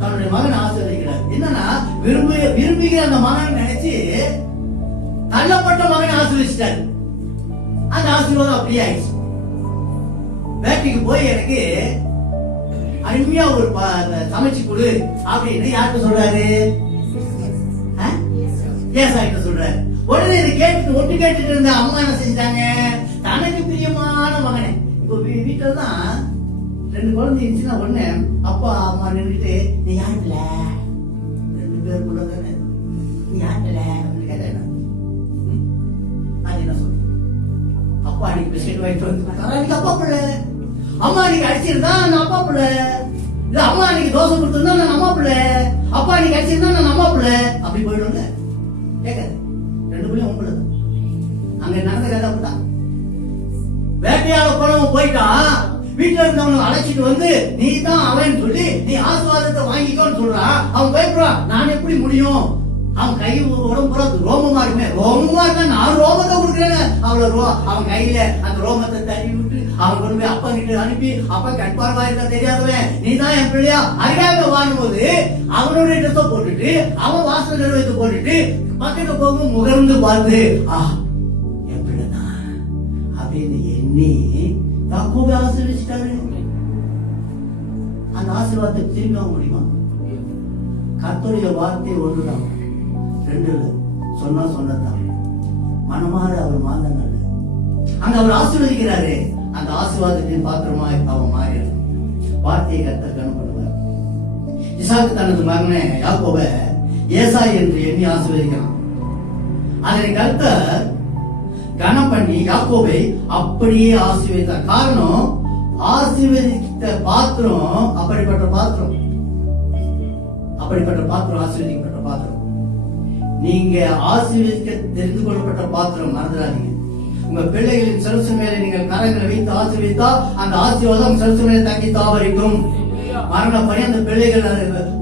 தன்னுடைய மகன் ஆசீர்வதிக்கிறார். என்னன்னா விரும்புகிற அந்த மகன் நினைச்சு தள்ளப்பட்ட மகனை ஆசீர்வதிச்சிட்டாரு. அந்த ஆசீர்வாதம் அப்படியே ஆயிடுச்சு. வேட்டைக்கு போய் எனக்கு அருமையா ஒரு சமைச்சு கொடு அப்படின்னு யாருக்கு சொல்றாரு? ஏசாய்கிட்ட சொல்றாரு. உடனே இதை கேட்டுட்டு இருந்த அம்மா என்ன செஞ்சாங்க? தனக்கு பிரியமான மகனை, இப்போ வீட்டுல தான் 2 குழந்தை இருந்துச்சுன்னா உடனே அப்பா அம்மா நின்றுட்டு நீ யாருல 2 பேர் கூட தானே நீ யாருல அப்படின்னு கேட்டேன். அது என்ன சொல்ற? அப்பா அன்னைக்கு பிஸ்கெட் வாங்கிட்டு வந்து அன்னைக்கு அப்பா பிள்ளை, அம்மா அன்னைக்கு அடிச்சிருந்தா நான் அப்பா பிள்ளை, இல்ல அம்மா அன்னைக்கு தோசை கொடுத்திருந்தா நான் அம்மா பிள்ளை, அப்பா அன்னைக்கு அடிச்சிருந்தா நான் அம்மா பிள்ளை, அப்படி போயிடும்ல. கேட்காது. 2 பிள்ளையும் உன் பிள்ளை தான். அங்க நடந்த கதை அப்படிதான். வேட்டையாட போனவன் போயிட்டான், வீட்டுல இருந்தவனை அழைச்சிட்டு வந்து நீ தான் அவன் சொல்லி நீ ஆசீர்வாதத்தை வாங்கிக்கோன்னு சொல்றான். அவன் பயப்படுறான், நான் எப்படி முடியும்? அவன் கை உடம்புற ரோமமா இருக்குமே, ரோமமா இருந்தா நான் ரோமத்தை கொடுக்குறேன்னு அவன் கையில அந்த ரோமத்தை தள்ளி விட்டு அவன் கொண்டு போய் அப்பா கிட்ட அனுப்பி, அப்பா கண்பார்வா இருக்க தெரியாதவன் நீ தான் என் பிள்ளையா அறியாம வாங்கும் போது அவனுடைய ட்ரெஸ்ஸை போட்டுட்டு அவன் வாசல் நிறுவனத்தை போட்டுட்டு பக்கத்துல போகும் முகர்ந்து பார்த்து என் பிள்ளைதான் அப்படின்னு எண்ணி யாக்கோபை ஆசீர்வதிச்சிட்டாரு. அந்த ஆசீர்வாதத்தை திரும்பி வாங்க முடியுமா? கர்த்தருடைய வார்த்தை ஒன்றுதான், 2 சொன்னா சொன்னதான். மனமாற அவர் மாந்தனால அங்க அவர் ஆசீர்வதிக்கிறாரு. அந்த ஆசீர்வாதத்தின் பாத்திரமா அவன் மாறி வார்த்தையை கர்த்தர் கனப்படுவார். இசாக்கு தனது மகனை யாக்கோபை ஏசாய் என்று எண்ணி ஆசீர்வதிக்கிறான். அதனை கர்த்தர் கனம் பண்ணி யாக்கோபை அப்படியே ஆசீர்வதித்தார். காரணம், ஆசீர்வதித்த பாத்திரம் அப்படிப்பட்ட பாத்திரம் ஆசீர்வதிக்கப்பட்ட பாத்திரம். நீங்க ஆசீர்வதிக்க தெரிந்து கொள்ளப்பட்ட பாத்திரம். மறந்துடாதீங்க. உங்க பிள்ளைகளின் செலுத்து மேலே நீங்கள் கரங்களை வைத்து ஆசீர்வதித்தா அந்த ஆசீர்வாதம் செலுத்து மேலே தங்கி தாவரிக்கும். மரண பணி அந்த பிள்ளைகள்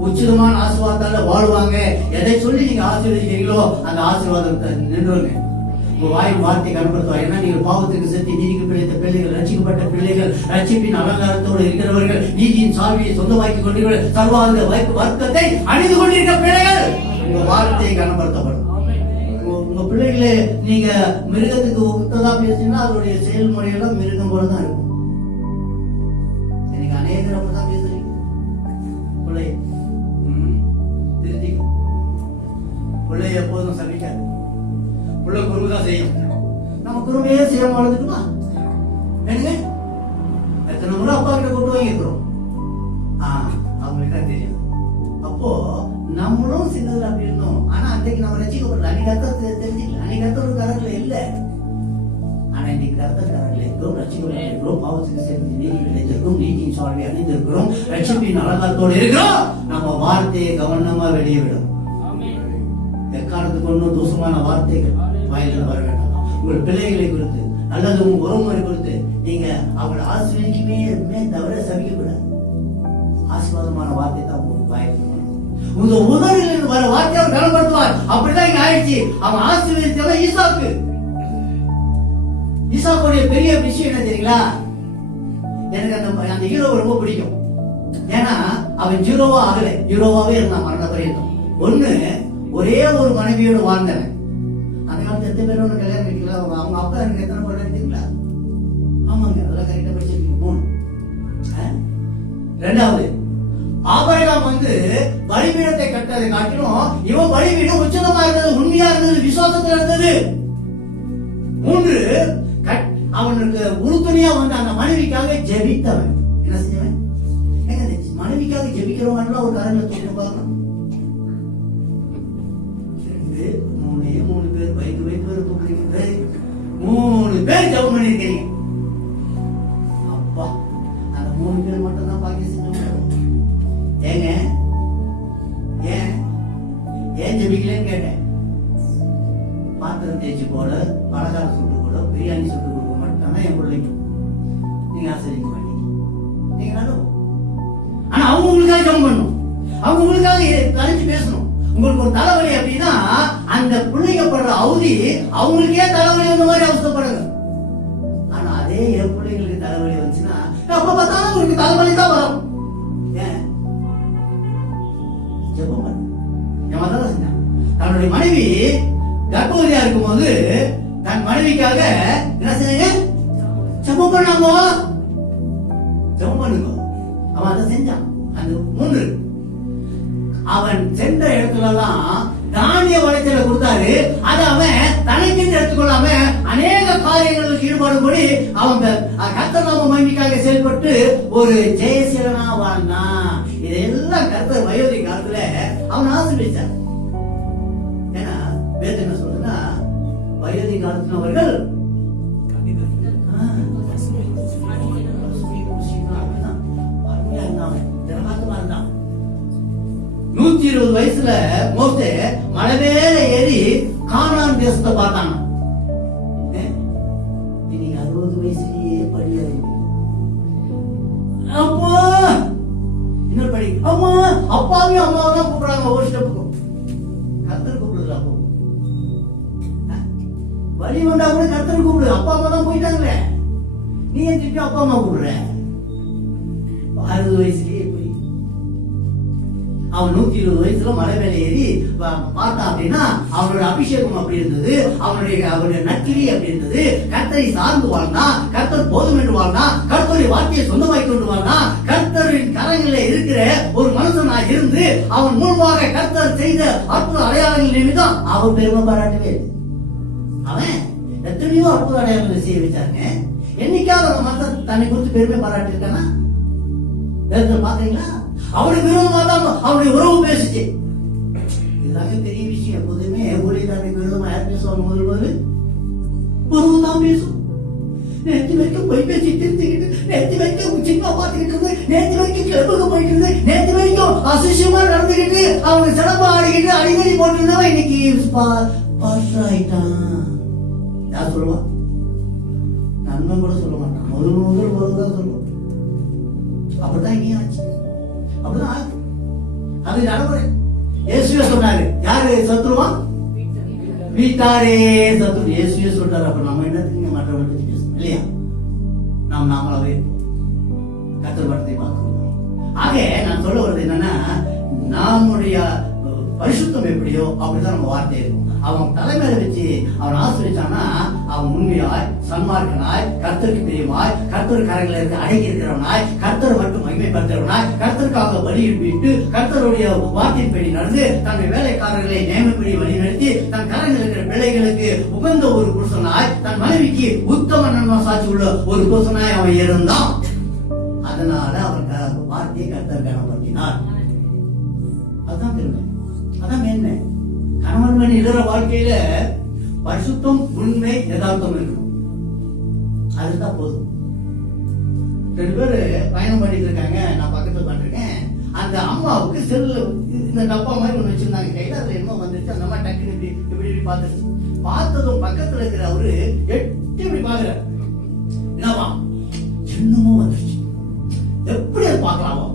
உச்சிதமான ஆசீர்வாதத்தால வாழ்வாங்க. எதை சொல்லி நீங்க ஆசீர்வதிக்கிறீங்களோ அந்த ஆசீர்வாதத்தை நின்றுங்க. உங்க வாயின் வார்த்தை கனப்படுத்துவாங்க. ஏன்னா நீங்கள் பாவத்துக்கு செத்து நீதிக்கு பிழைத்த பிள்ளைகள், ரட்சிக்கப்பட்ட பிள்ளைகள், ரட்சிப்பின் அலங்காரத்தோடு இருக்கிறவர்கள், நீதியின் சாவியை சொந்தமாக்கி கொண்டீர்கள், சர்வாங்க வர்க்கத்தை அணிந்து கொண்டிருக்க பிள்ளைகள். உங்க வார்த்தையை கனப்படுத்தப்படும். உங்க பிள்ளைகளே நீங்க மிருகத்துக்கு ஒத்ததா பேசினா அதோடைய செயல்முறையெல்லாம் மிருகம் போலதான் இருக்கும். எனக்கு அநேகர் அப்படிதான் பேசுறீங்க. பிள்ளை திருத்திக்கும். பிள்ளை எப்போதும் சமைக்காது. பிள்ளை குறும்புதான் செய்யும். நம்ம குறும்பையே செய்யாம வளர்ந்துட்டுமா? என்னங்க எத்தனை முறை அப்பா கிட்ட கொண்டு வாங்கிக்கிறோம். அவங்களுக்கு தான் தெரியும். அப்போ நம்மளும் சின்னதுல அப்படி இருந்தோம். ஆனா அன்றைக்கு நம்ம ரசிக்கப்படல. அன்னைக்கு அர்த்தம் தெரிஞ்சுக்கல. அன்னைக்கு அர்த்தம் ஒரு கரத்துல இல்ல. ஆனா இன்னைக்கு அர்த்தம் கரத்துல இருக்கிறோம். ரசிக்கப்பட்டிருக்கிறோம். பாவத்துக்கு சேர்ந்து நீதி கிடைத்திருக்கிறோம். நீதியின் சால்வை அணிந்திருக்கிறோம். ரட்சிப்பின் அலங்காரத்தோடு இருக்கிறோம். நம்ம வார்த்தையை கவனமா வெளியே விடும். எக்காரணத்துக்கு ஒன்றும் தூசமான வார்த்தைகள் வாயிலிருந்து வர வேண்டாம். உங்கள் பிள்ளைகளை குறித்து அல்லது உங்க உறவுமுறை குறித்து நீங்க அவங்களை ஆசீர்வதிக்கவே தவிர சபிக்கக்கூடாது. ஆசீர்வாதமான வார்த்தை தான் உங்களுக்கு வாய்ப்பு. உங்க உதவியில் வர வார்த்தையை அவர் கனப்படுத்துவார். அப்படிதான் இங்க ஆயிடுச்சு. அவன் ஆசீர்வதித்தவன் ஈசாக்கு. ஈசாக்குடைய பெரிய விஷயம் என்ன தெரியுங்களா? எனக்கு அந்த ஹீரோ ரொம்ப பிடிக்கும். ஏன்னா அவன் ஜீரோவா ஆகல, ஹீரோவாவே இருந்தான் மரண பரியந்தம். ஒண்ணு, ஒரே ஒரு மனைவியோட வாழ்ந்தவன். அந்த காலத்துல எத்தனை பேர் ஒண்ணு கல்யாணம் கட்டிக்கலாம். அவங்க அப்பா எனக்கு எத்தனை பேர் எடுத்தீங்களா? ஆமாங்க, அதெல்லாம் கரெக்டா படிச்சிருக்கீங்க. 3. 2வது, ஆபிரகாம் பலிபீடத்தை கட்டதை காட்டிலும் இவன் பலிபீடம் உச்சதமா இருந்தது, உண்மையா இருந்தது, விசுவாசத்துல இருந்தது. 3, அவனுக்கு உறுதுணையா அந்த மனைவிக்காக ஜெபித்தவன். என்ன செஞ்சவன்? மனைவிக்காக ஜெபிக்கிறவங்க ஒரு கரங்களை தூக்கி பார்க்கணும். 3 பேர் வைத்து தூக்குறீங்க. 3 பேர் ஜெபம் பண்ணிருக்கீங்க. அப்பா, அந்த 3 பேர் மட்டும் தான் பாக்கி செஞ்சவங்க. ஏங்க ஏன் ஜெபிக்கலன்னு கேட்டேன். பாத்திரம் தேய்ச்சி போட, பலகாரம் சுட்டு போட, பிரியாணி சுட்டு கொடுக்க மாட்டாங்கன்னா என் பிள்ளைங்க நீங்க ஆசிரியக்க மாட்டீங்க. நீங்க நடுவோம். ஆனா அவங்க உங்களுக்காக ஜெபம் பண்ணணும். அவங்க உங்களுக்காக கலைஞ்சு பேசணும். உங்களுக்கு ஒரு தலைவலி அப்படின்னா அந்த பிள்ளைங்க படுற அவதி அவங்களுக்கே தலைவலி வந்த மாதிரி அவசரப்படுங்க. ஆனா அதே என் பிள்ளைங்களுக்கு தலைவலி வந்துச்சுன்னா அப்ப பார்த்தா கர்ப்பவதியா இருக்கும்போது தன் மனைவிக்காக என்ன செய்யுங்க? ஜெபம் பண்ணாங்க. ஜெபம் பண்ணுங்க. அவன் அதை செஞ்சான். அந்த 3 அவன் சென்ற இடத்துலதான் தானிய வளைச்சல கொடுத்தாரு. அது அவன் தனக்கு எடுத்துக்கொள்ளாம அநேக காரியங்களுக்கு ஈடுபாடுபடி அவன் கர்த்தர் நாம மகிமைக்காக செயல்பட்டு ஒரு ஜெயசீலனா வாழ்ந்தான். இதெல்லாம் கர்த்தர் வயோதி காலத்துல அவன் ஆசீர்வதிச்சான். ஏன்னா வேதம் என்ன சொல்றதுன்னா, வயோதி காலத்துல அவர்கள் 120 வயசுல மோசே மலை மேல ஏறி கானான் தேசத்தை பார்த்தாங்க. இன்னைக்கு 60 வயசுலயே படியா அம்மா இன்னொரு படி அம்மா அப்பாவையும் அம்மாவை தான் கூப்பிடுறாங்க. ஒரு ஸ்டெப்புக்கும் கர்த்தர் கூப்பிடுது. அப்போ வழி வந்தா கூட கர்த்தர் கூப்பிடுது. அப்பா அம்மா தான் போயிட்டாங்களே, நீ ஏன் திருப்பி அப்பா அம்மா கூப்பிடுற? 60 வயசுலயே அவன் 120 வயசுல மலை மேல ஏறி பார்த்தான். அப்படின்னா அவனோட அபிஷேகம் அப்படி இருந்தது, அவனுடைய நற்கிரி அப்படி இருந்தது. கர்த்தரை சார்ந்து வாழ்ந்தா, கர்த்தர் போதும் என்று வாழ்ந்தா, கர்த்தருடைய வார்த்தையை சொந்தமாக்கி கொண்டு வாழ்ந்தா, கர்த்தரின் கரங்களில் இருக்கிற ஒரு மனுஷனா இருந்து அவன் மூலமாக கர்த்தர் செய்த அற்புத அடையாளங்கள் நிமித்தம் அவன் பெருமை பாராட்டவே. அவன் எத்தனையோ அற்புத அடையாளங்களை செய்ய வச்சாங்க. என்னைக்காவது அவன் மனுஷன் தன்னை குறித்து பெருமை பாராட்டி இருக்கானா? பாத்தீங்களா? அவனுக்கு விரோதமா தான் அவனுடைய உறவு பேசுச்சு. இதுதாங்க பெரிய விஷயம். எப்போதுமே ஊழியர்களுக்கு விரோதமா யார் பேசுவாங்க? முதல் உறவு தான் பேசும். நேற்று வரைக்கும் போய் பேசி திருத்திக்கிட்டு, நேற்று வரைக்கும் சின்ன பார்த்துக்கிட்டு இருந்து, நேற்று வரைக்கும் கிளப்புக்கு போயிட்டு இருந்து, நேற்று வரைக்கும் அசிஷமா நடந்துக்கிட்டு அவங்க சிறப்பு ஆடிக்கிட்டு அடிக்கடி போட்டுருந்தவன் இன்னைக்கு பாஸ்டர் ஆயிட்டான். யார் சொல்லுவா? நண்பன் கூட சொல்ல மாட்டான். முதல் தான் சொல்லுவான். அப்படிதான் இனி ஆச்சு. அப்படிதான் அது நடைமுறை. இயேசுவே சொன்னாரு, யாரு சத்துருவா? வீட்டாரே சத்துரு. இயேசுவே சொல்றாரு. அப்ப நம்ம என்னத்துக்கு மற்றவர்களை பத்தி பேசணும் இல்லையா? நாம் நாமளாவே கர்த்தர் படத்தை பார்க்கணும். ஆக நான் சொல்ல வருது என்னன்னா, நம்முடைய பரிசுத்தம் எப்படியோ அப்படிதான் நம்ம வார்த்தை இருக்கும். அவன் தலைமையில வச்சு அவன் ஆசிரிச்சானா அவன் உண்மையாய், சன்மார்க்கனாய், கர்த்தருக்கு பிரியமாய், கர்த்தர் கரங்களை அடங்கி இருக்கிறவனாய், கர்த்தர் மட்டும் மகிமைப்படுத்துறவனாய், கர்த்தருக்காக வழியிட்டு கர்த்தருடைய வார்த்தையின்படி நடந்து தன்னுடைய வேலைக்காரர்களை நியமப்படி வழிநடத்தி தன் கரங்கள் இருக்கிற பிள்ளைகளுக்கு உகந்த ஒரு புருஷனாய், தன் மனைவிக்கு உத்தம நன்மசாட்சி உள்ள ஒரு புருஷனாய் அவன் இருந்தான். அதனால அவன் வார்த்தையை கர்த்தர் கனப்படுத்தினார். அதுதான் பெருமை, அதான் மேன்மை. கணவன் மணி இதர வாழ்க்கையில பரிசுத்தம், உண்மை, யதார்த்தம் இருக்கணும். அதுதான் போதும். 2 பேரு பயணம் பண்ணிட்டு இருக்காங்க. நான் பக்கத்துல பண்ணிருக்கேன். அந்த அம்மாவுக்கு செல்லு இந்த டப்பா மாதிரி ஒண்ணு வச்சிருந்தாங்க கையில. அதுல என்ன வந்துருச்சு, அந்த அம்மா டக்குன்னு இப்படி பார்த்துருச்சு. பார்த்ததும் பக்கத்துல இருக்கிற அவரு எட்டி இப்படி பாக்குற, என்னவா சின்னமும் வந்துருச்சு. எப்படி அது பாக்கலாமா?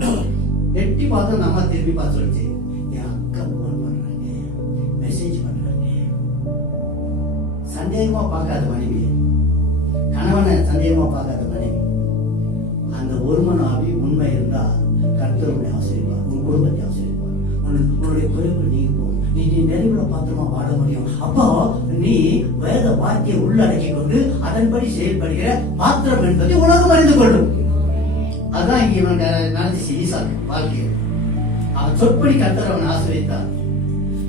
எட்டி பார்த்து அந்த அம்மா திரும்பி பார்த்து சொல்லிச்சு, என் அக்கா போன் பண்றாங்க, மெசேஜ் பண்றாங்க. சந்தேகமா பார்க்காத மனைவி, கணவனை சந்தேகமா பார்க்காத மனைவி. அந்த ஒருமனாவி உண்மை இருந்தா கர்த்தருடைய ஆசீர்வாதம், உன் குடும்பத்தை ஆசீர்வாதம், உன்னுடைய குறைவு நீங்க போகும். நீ நிறைவுல பாத்திரமா வாழ முடியும். அப்போ நீ வேத வார்த்தையை உள்ளடக்கி கொண்டு அதன்படி செயல்படுகிற பாத்திரம் என்பதை உலகம் அறிந்து கொள்ளும். அதான் இங்க இவன் நடந்துச்சு ஈசாக்கு வாழ்க்கையில். அவன் சொற்படி கர்த்தர் அவன் ஆசீர்வதித்தார்.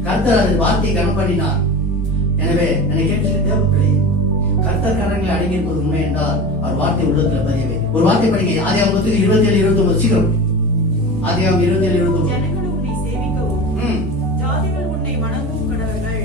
கர்த்தர் அது வார்த்தையை கனம் பண்ணினார். எனவே என்னை கேட்டு தேவைப்படலை. கர்த்தர் கரங்களை அடங்கியிருப்பது உண்மை என்றால் அவர் வார்த்தை உள்ளத்துல பதியவே. ஒரு வார்த்தை படிங்க. ஆதியாகமம் 27:29 சீக்கிரம். ஆதியாகமம் 27:29. ஜனங்கள் உன்னை சேவிக்கவும், ஜாதிகள் உன்னை வணங்கவும் கடவர்கள்.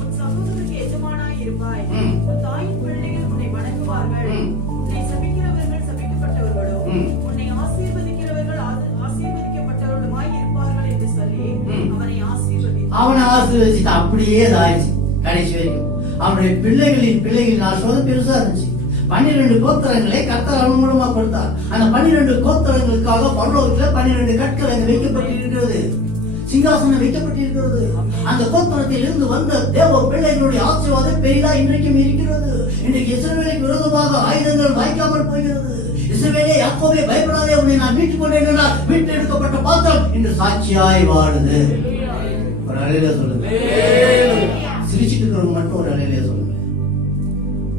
உன் சகோதரருக்கு எஜமானாய் இருப்பாய். உன் தாயின் பிள்ளைகள் உன்னை வணங்குவார்கள். உன்னை சபிக்கிறவர்கள் சபிக்கப்பட்டவர்களும், உன்னை ஆசீர்வதிக்கிறவர்கள் ஆசீர்வதிக்கப்பட்டவர்களுமாய் இருப்பார்கள் என்று சொல்லி அவனை ஆசீர்வதித்தார். அவனை ஆசீர்வதிச்சு அப்படியே ஆயிடுச்சு கடைசி வரைக்கும். அவனுடைய பிள்ளைகளின் ஆசீர்வாதம் பெருசா இருந்துச்சு. 12 கோத்திரங்களை கர்த்தர் அவன் மூலமா கொடுத்தார். அந்த 12 கோத்திரங்களுக்காக பரலோகத்துல 12 கற்கள் அங்கு வைக்கப்பட்டிருக்கிறது. சிங்காசனம் வைக்கப்பட்டிருக்கிறது. அந்த கோத்திரத்தில் இருந்து வந்த தேவ பிள்ளைகளுடைய ஆசீர்வாதம் பெரிதா இன்றைக்கும் இருக்கிறது. இன்றைக்கு இஸ்ரவேலுக்கு விரோதமாக ஆயுதங்கள் வாய்க்காமல் போகிறது. இஸ்ரவேலே, யாக்கோபே, பயப்படாதே, உன்னை நான் மீட்டுக் கொண்டேன் என்றார். மீட்டு எடுக்கப்பட்ட பாத்திரம் இன்று சாட்சியாய் வாழுது. ஒரு அலையில சொல்லுங்க. சிரிச்சிட்டு இருக்கிற ஒருத்தருக்கு மட்டும் ஒரு அல்லேலூயா சொல்லுங்க.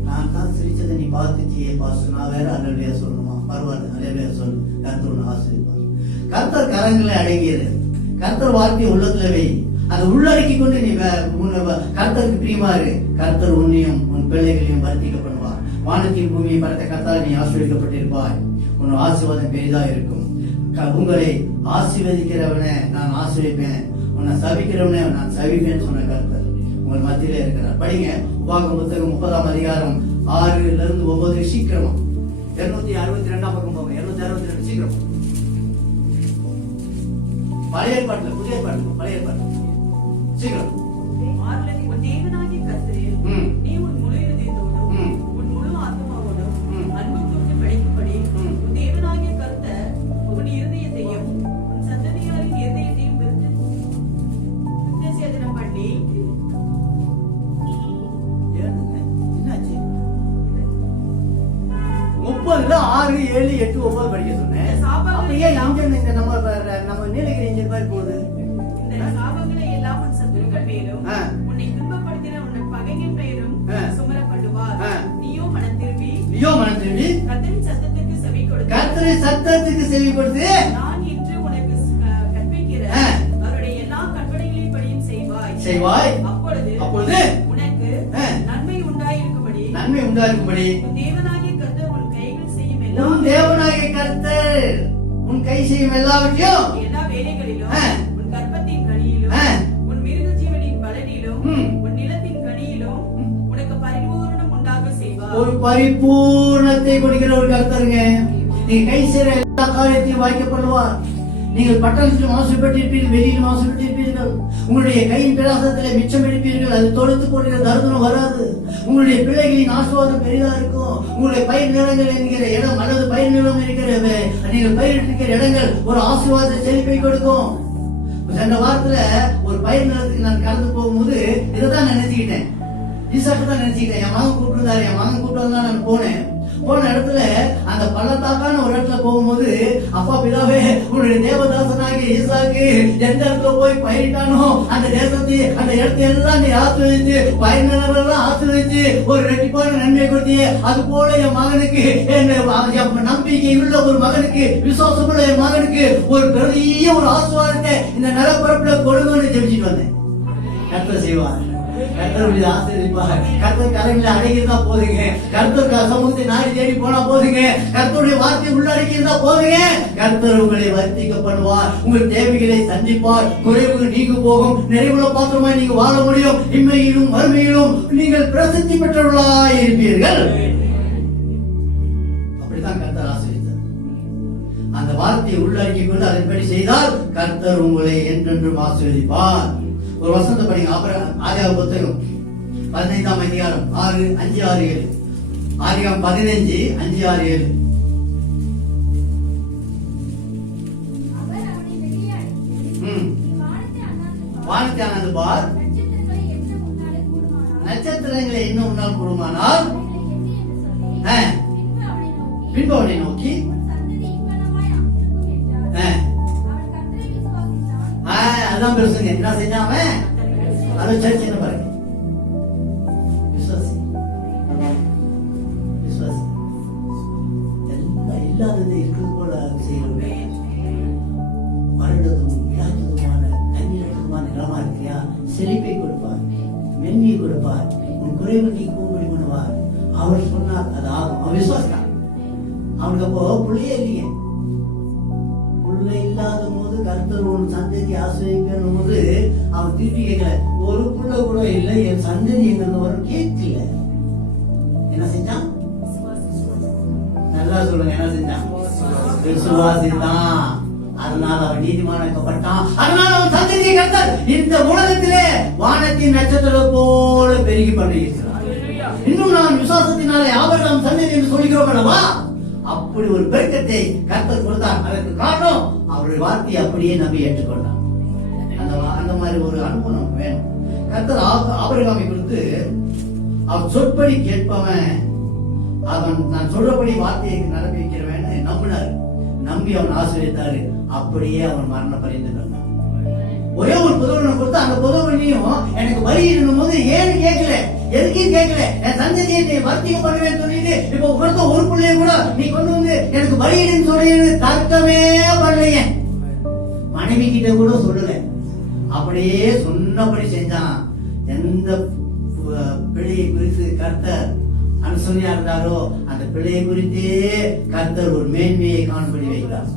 நான் தான் சிரிச்சதை நீ பார்த்துச்சியே பாஸ்டர், நான் வேற அல்லேலூயா சொல்லணுமா? பரவாயில்ல, அல்லேலூயா சொல்லு. கர்த்தர் உன்னை ஆசீர்வதிப்பார். கர்த்தர் கரங்களை அடங்கியது. கர்த்தர் வார்த்தையை உள்ளத்துல வை. அதை உள்ளடக்கி கொண்டு நீ கர்த்தருக்கு பிரியமா இரு. கர்த்தர் உன்னையும் உன் பிள்ளைகளையும் வர்த்திக்க பண்ணுவார். வானத்தின் பூமியை படைத்த கர்த்தரால் நீ ஆசீர்வதிக்கப்பட்டிருப்பாய். உன் ஆசீர்வாதம் பெரிதா இருக்கும். உங்களை ஆசீர்வதிக்கிறவனை நான் ஆசீர்வதிப்பேன், உன்னை சபிக்கிறவனை நான் சபிப்பேன் சொன்ன கர்த்தர் உங்கள் மத்தியிலே இருக்கிறார். படிங்க உபாகமம் புத்தகம் 30ஆம் அதிகாரம் 6-9. சீக்கிரமா 262ஆம் பக்கம் போங்க. 262 சீக்கிரம். பழைய ஏற்பாட்டுல, புதிய ஏற்பாட்டுல, பழைய ஏற்பாட்டுல சீக்கிரம். உன் தேவனாகிய கர்த்தரில் நீ உன் முழு இதயத்தோடும் உன் முழு ஆத்துமாவோடும் அன்பு கூர்ந்து படிக்கும்படி உன் தேவனாகிய கர்த்தர் உன் இருதயத்தையும் உன் சந்ததியாரின் இருதயத்தையும் விருத்தசேதனம் பண்ணி. என்னாச்சு? 30ல 6, 7, 8, 9 படிக்க சொன்னேன். அப்படியே இங்க நம்ம நீலகிரி இன்ஜின் மாதிரி போகுது. இந்த சாபங்களை எல்லாம் உன் சத்துருக்கள் மேலும் உன்னை துன்பப்படுத்தின உன் பகையின் மேலும் சுமரப்படுவார். நீயோ மனம் திரும்பி கர்த்தரின் சத்தத்துக்கு செவி கொடுத்து, கர்த்தரின் சத்தத்துக்கு செவி கொடுத்து நான் இன்று உனக்கு கற்பிக்கிற அவருடைய எல்லா கற்பனைகளின்படியும் செய்வாய். அப்பொழுது உனக்கு நன்மை உண்டாயிருக்கும்படி உன் தேவனாகிய கர்த்தர் உன் கைகள் செய்யும் எல்லா உன் கை செய்யும் எல்லாவற்றையும் எல்லா வேலைகளிலும் உன் கர்ப்பத்தின் கனியிலும் உன் மிருக ஜீவனின் பலனிலும் உன் நிலத்தின் கனியிலும் உனக்கு பரிபூரணம் உண்டாக செய்வார். ஒரு பரிபூர்ணத்தை கொடுக்கிற ஒரு கர்த்தருங்க. நீங்க கை செய்யற எல்லா காரியத்தையும் வாய்க்கப்படுவார். நீங்கள் பட்டணத்தில் மாசுபட்டிருப்பீர்கள், வெளியில் மாசுபட்டிருப்பீர்கள். உங்களுடைய கையின் பிரயாசத்தில் மிச்சம் எடுப்பீர்கள். அது தொடுத்து போடுகிற தருதனம் வராது. உங்களுடைய பிள்ளைகளின் ஆசீர்வாதம் பெரிதா இருக்கும். உங்களுடைய பயிர் நிலங்கள் என்கிற இடம் அல்லது பயிர் நிலம் இருக்கிறது, நீங்கள் பயிரிட்டிருக்கிற இடங்கள் ஒரு ஆசீர்வாத செழிப்பை கொடுக்கும். சென்ற வாரத்துல ஒரு பயிர் நிலத்துக்கு நான் கடந்து போகும்போது இதைதான் நினைச்சுக்கிட்டேன். ஈசாக்கு தான் நினைச்சுக்கிட்டேன். என் மகன் கூப்பிட்டுருந்தாரு. என் மகன் கூப்பிட்டு நான் போன இடத்துல அந்த பள்ளத்தாக்கான ஒரு இடத்துல போகும்போது, அப்பா பிதாவே, உன்னுடைய தேவதாசனாகி ஈசாக்கு எந்த இடத்துல போய் பயிரிட்டானோ அந்த தேசத்தை, அந்த இடத்தை எல்லாம் நீ ஆசீர்வதித்து, பயிர் நிலமெல்லாம் ஆசீர்வதித்து ஒரு ரெட்டிப்பான நன்மை கொடுத்து, அது போல என் மகனுக்கு, நம்பிக்கை உள்ள ஒரு மகனுக்கு, விசுவாசமுள்ள என் மகனுக்கு ஒரு பெரிய ஒரு ஆசீர்வாதத்தை இந்த நிலப்பரப்புல கொடுங்கன்னு ஜெபிச்சுட்டு வந்தேன். கர்த்தர் செய்வார். கர்த்தர் ஆசீர்வதிப்பார். கர்த்தர் கரையில அடங்கியிருந்தா போதுங்க. கர்த்தர் சமூகத்தை நாடி தேடி போனா போதுங்க. கர்த்தருடைய வார்த்தை உள்ளடக்கி இருந்தா போதுங்க. கர்த்தர் உங்களை வர்த்திக்கப்படுவார். உங்கள் தேவைகளை சந்திப்பார். குறைவுகள் நீங்க போகும். நிறைவுள்ள பாத்திரமாய் நீங்க வாழ முடியும். இம்மையிலும் மறுமையிலும் நீங்கள் பிரசித்தி பெற்றவர்களாய் இருப்பீர்கள். அப்படிதான் கர்த்தர் ஆசீர்வதித்தார். அந்த வார்த்தையை உள்ளடக்கி கொண்டு அதன்படி செய்தால் கர்த்தர் உங்களை என்றென்றும் ஆசீர்வதிப்பார். ஒரு வசனத்தை படிங்க. ஆதியாகமம் புத்தகம் 15ஆம் அதிகாரம் 6, 5, 6, 7. ஆதியாகமம் 15, 5, 6, 7. வானத்தை அண்ணாந்து பார். நட்சத்திரங்களை என்ன உன்னால் கூடுமானால் பின்பு அவனை நோக்கி அதான் பெருசுங்க. என்ன செஞ்சான் அவன்? அதை சர்ச்சை என்ன பாருங்க. விசுவாசி எல்லாம் இல்லாதது இருக்கிறது போல செய்யணும். வருடதும் இல்லாததுமான தண்ணீரமான நிலமா இருக்கியா, செழிப்பை கொடுப்பார், மென்மையை கொடுப்பார், உன் குறைவு நீக்கும்படி பண்ணுவார். அவர் சொன்னார் அது ஆகும். அவன் விசுவாசம். அவனுக்கு அப்போ புள்ளையே இல்லைங்க. புள்ள இல்லாத போது கர்த்தர் ஒரு சந்ததி ஆசிரியக்கணும் போது அவன் திருப்பி கேட்கல. ஒரு புள்ள கூட இல்லை, என் சந்ததி எங்க வரும் கேட்கல. என்ன செஞ்சான்? நல்லா சொல்லுங்க. என்ன செஞ்சான்? விசுவாசித்தான். அதனால அவன் நீதிமானாக்கப்பட்டான். அதனால அவன் சந்ததியை கர்த்தர் இந்த உலகத்திலே வானத்தின் நட்சத்திரம் போல பெருகி பண்ணியிருக்கிறார். இன்னும் நான் விசுவாசத்தினாலே ஆபிரகாம் சந்ததி என்று சொல்கிறோம் அல்லவா? அப்படி ஒரு பெருக்கத்தை கர்த்தர் கொடுத்தார். அதற்கு காரணம் அவருடைய வார்த்தையை அப்படியே நம்பி ஏற்றுக்கொண்டார். அந்த மாதிரி ஒரு அனுபவம் வேணும். கர்த்தர் ஆபிரகாமை கொடுத்து அவன் சொற்படி கேட்பவன், அவன் நான் சொல்றபடி வார்த்தையை நடப்பிக்கிறவன் நம்பினார். நம்பி அவன் ஆசீர்வதித்தாரு. அப்படியே அவன் மரண பரிந்து கொண்டான். ஒரே ஒரு புதவனை கொடுத்து அந்த புதவனையும் எனக்கு பலியிடணும் போது ஏன்னு கேட்கல, எதுக்கும் கேட்கல. என் சந்ததியை நீ வர்த்திகம் பண்ணுவேன்னு சொல்லிட்டு இப்ப கொடுத்த ஒரு பிள்ளைய கூட நீ கொண்டு வந்து எனக்கு பலியிடுன்னு சொல்லி தர்க்கமே பண்ணலையே. மனைவி கிட்ட கூட சொல்லல, அப்படியே சொன்னபடி செஞ்சான். எந்த பிள்ளையை குறித்து கர்த்தர் அனுசரணையா இருந்தாரோ அந்த பிள்ளையை குறித்தே கர்த்தர் ஒரு மேன்மையை காணப்படி வைக்கிறார்.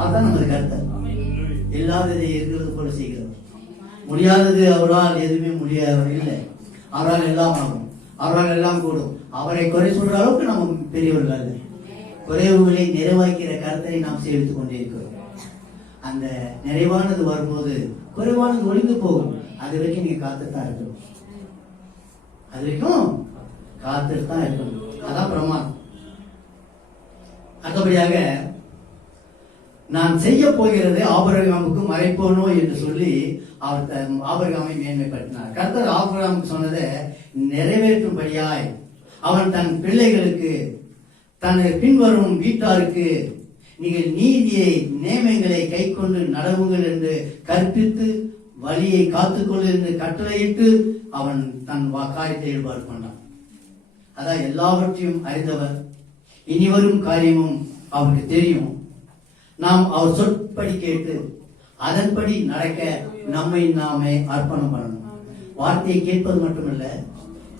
அதுதான் நமது கர்த்தர். இல்லாததை இருக்கிறது போல செய்கிறார். முடியாதது அவரால் எதுவுமே முடியாத இல்லை. அவரால் எல்லாம் ஆகும், அவரால் எல்லாம் கூடும். அவரை குறை சொல்ற அளவுக்கு நம்ம பெரியவர்கள் அல்ல. குறைவுகளை நிறைவாக்கிற கர்த்தரை நாம் சேவித்துக் கொண்டே இருக்கிறோம். அந்த நிறைவானது வரும்போது குறைவானது ஒழிந்து போகும். அது வரைக்கும் நீங்க காத்துத்தான் இருக்கணும். அது வரைக்கும் காத்துட்டு தான் இருக்கணும். அதான் பிரமாணம். அடுத்தபடியாக நான் செய்ய போகிறது ஆபிரகாமுக்கு மறைப்போனோ என்று சொல்லி அவர் ஆபிரகாமை மேன்மைப்படுத்தினார். கர்த்தர் ஆபிரகாமுக்கு சொன்னதை நிறைவேற்றும்படியாய் அவன் தன் பிள்ளைகளுக்கு தனது பின்வரும் வீட்டாருக்கு நீங்கள் நீதியை நியமங்களை கை கொண்டு நடவுங்கள் என்று கற்பித்து வழியை காத்துக்கொள் என்று கட்டளையிட்டு அவன் தன் காரியத்தை ஈடுபாடு பண்ணான். அதான் எல்லாவற்றையும் அறிந்தவர், இனிவரும் காரியமும் அவருக்கு தெரியும். நாம் அவர் சொற்படி கேட்டு அதன்படி நடக்க நம்மை நாமே அர்ப்பணம் பண்ணணும். வார்த்தையை கேட்பது மட்டுமல்ல,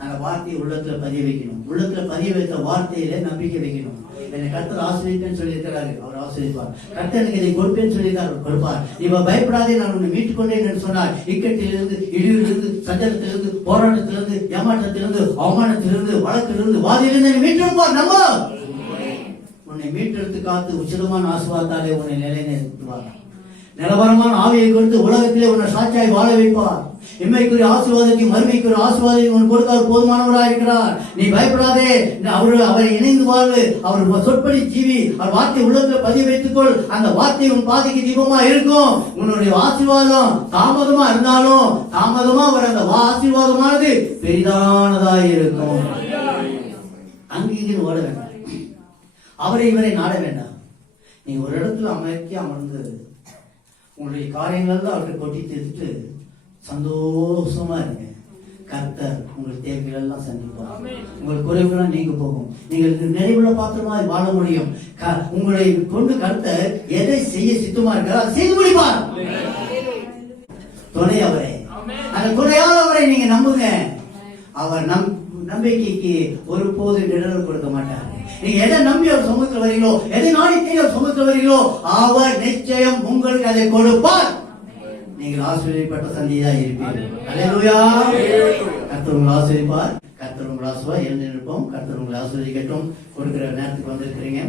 அந்த வார்த்தையை உள்ளத்துல பதிய வைக்கணும். உள்ளத்துல பதிய வைத்த வார்த்தையில நம்பிக்கை வைக்கணும். என்னை கர்த்தர் ஆசிரியப்பேன்னு சொல்லியிருக்கிறாரு, அவர் ஆசிரியப்பார். கர்த்தர் எனக்கு இதை கொடுப்பேன்னு சொல்லியிருக்காரு, அவர் கொடுப்பார். நீ பயப்படாதே, நான் உன்னை மீட்டுக் கொண்டேன் என்று சொன்னார். இக்கட்டிலிருந்து, இழிவிலிருந்து, சஞ்சலத்திலிருந்து, போராட்டத்திலிருந்து, ஏமாற்றத்திலிருந்து, அவமானத்திலிருந்து, வழக்கிலிருந்து, வாதிலிருந்து மீட்டெடுப்பார். நம்ம உன்னை மீட்டெடுத்து காத்து உச்சிதமான ஆசீர்வாதத்தாலே உன்னை நிலைநிறுத்துவார். நிலவரமான ஆவியை கொடுத்து உலகத்திலே உன்னை சாட்சியாய் வாழ வைப்பார். இம்மைக்குரிய ஆசீர்வாதத்தையும் மறுமைக்குரிய ஆசீர்வாதத்தையும் உன் கொடுக்க அவர் போதுமானவராக இருக்கிறார். நீ பயப்படாதே, அவரை இணைந்து வாழ்வு, அவர் சொற்படி ஜீவி, அவர் வார்த்தை உள்ளத்துல பதிய வைத்துக்கொள். அந்த வார்த்தை உன் பாதைக்கு தீபமா இருக்கும். உன்னுடைய ஆசீர்வாதம் தாமதமா இருந்தாலும் தாமதமா வர அந்த ஆசீர்வாதமானது பெரிதானதா இருக்கும். அங்கிருந்து ஓட வேண்டாம், அவரை இவரை நாட வேண்டாம். நீங்க ஒரு இடத்துல அமைதியா அமர்ந்து உங்களுடைய காரியங்கள் அவர்கிட்ட கொட்டி தீர்த்துட்டு சந்தோஷமா இருங்க. கர்த்தர் உங்கள் தேவைகள் எல்லாம் சந்திப்பார். உங்கள் குறைவுகள் நீங்க போகும். நீங்கள் நிறைவுள்ள பாத்திரமா வாழ முடியும். உங்களை கொண்டு கர்த்தர் எதை செய்ய சித்தமா இருக்கிறார் அதை செய்து முடிப்பார். துணை அவரை, அந்த துணையால் அவரை நீங்க நம்புங்க. அவர் நம்பிக்கைக்கு ஒருபோது இடர் கொடுக்க மாட்டார். நீங்க எதை நம்பி அவர் சமூகத்தில் வரீங்களோ, எதை நாடி தேடி அவர் சமூகத்தில் வரீங்களோ, அவர் நிச்சயம் உங்களுக்கு அதை கொடுப்பார். நீங்கள் ஆசீர்வதிக்கப்பட்ட சந்தியா இருப்பீர்கள். அல்லேலூயா. கர்த்தர் உங்களை ஆசீர்வதிப்பார். கர்த்தர் உங்களை ஆசீர்வாதம். எழுந்து நிற்போம். கர்த்தர் உங்களை ஆசீர்வதிக்கட்டும். கொடுக்கிற நேரத்துக்கு வந்திருக்கிறீங்க.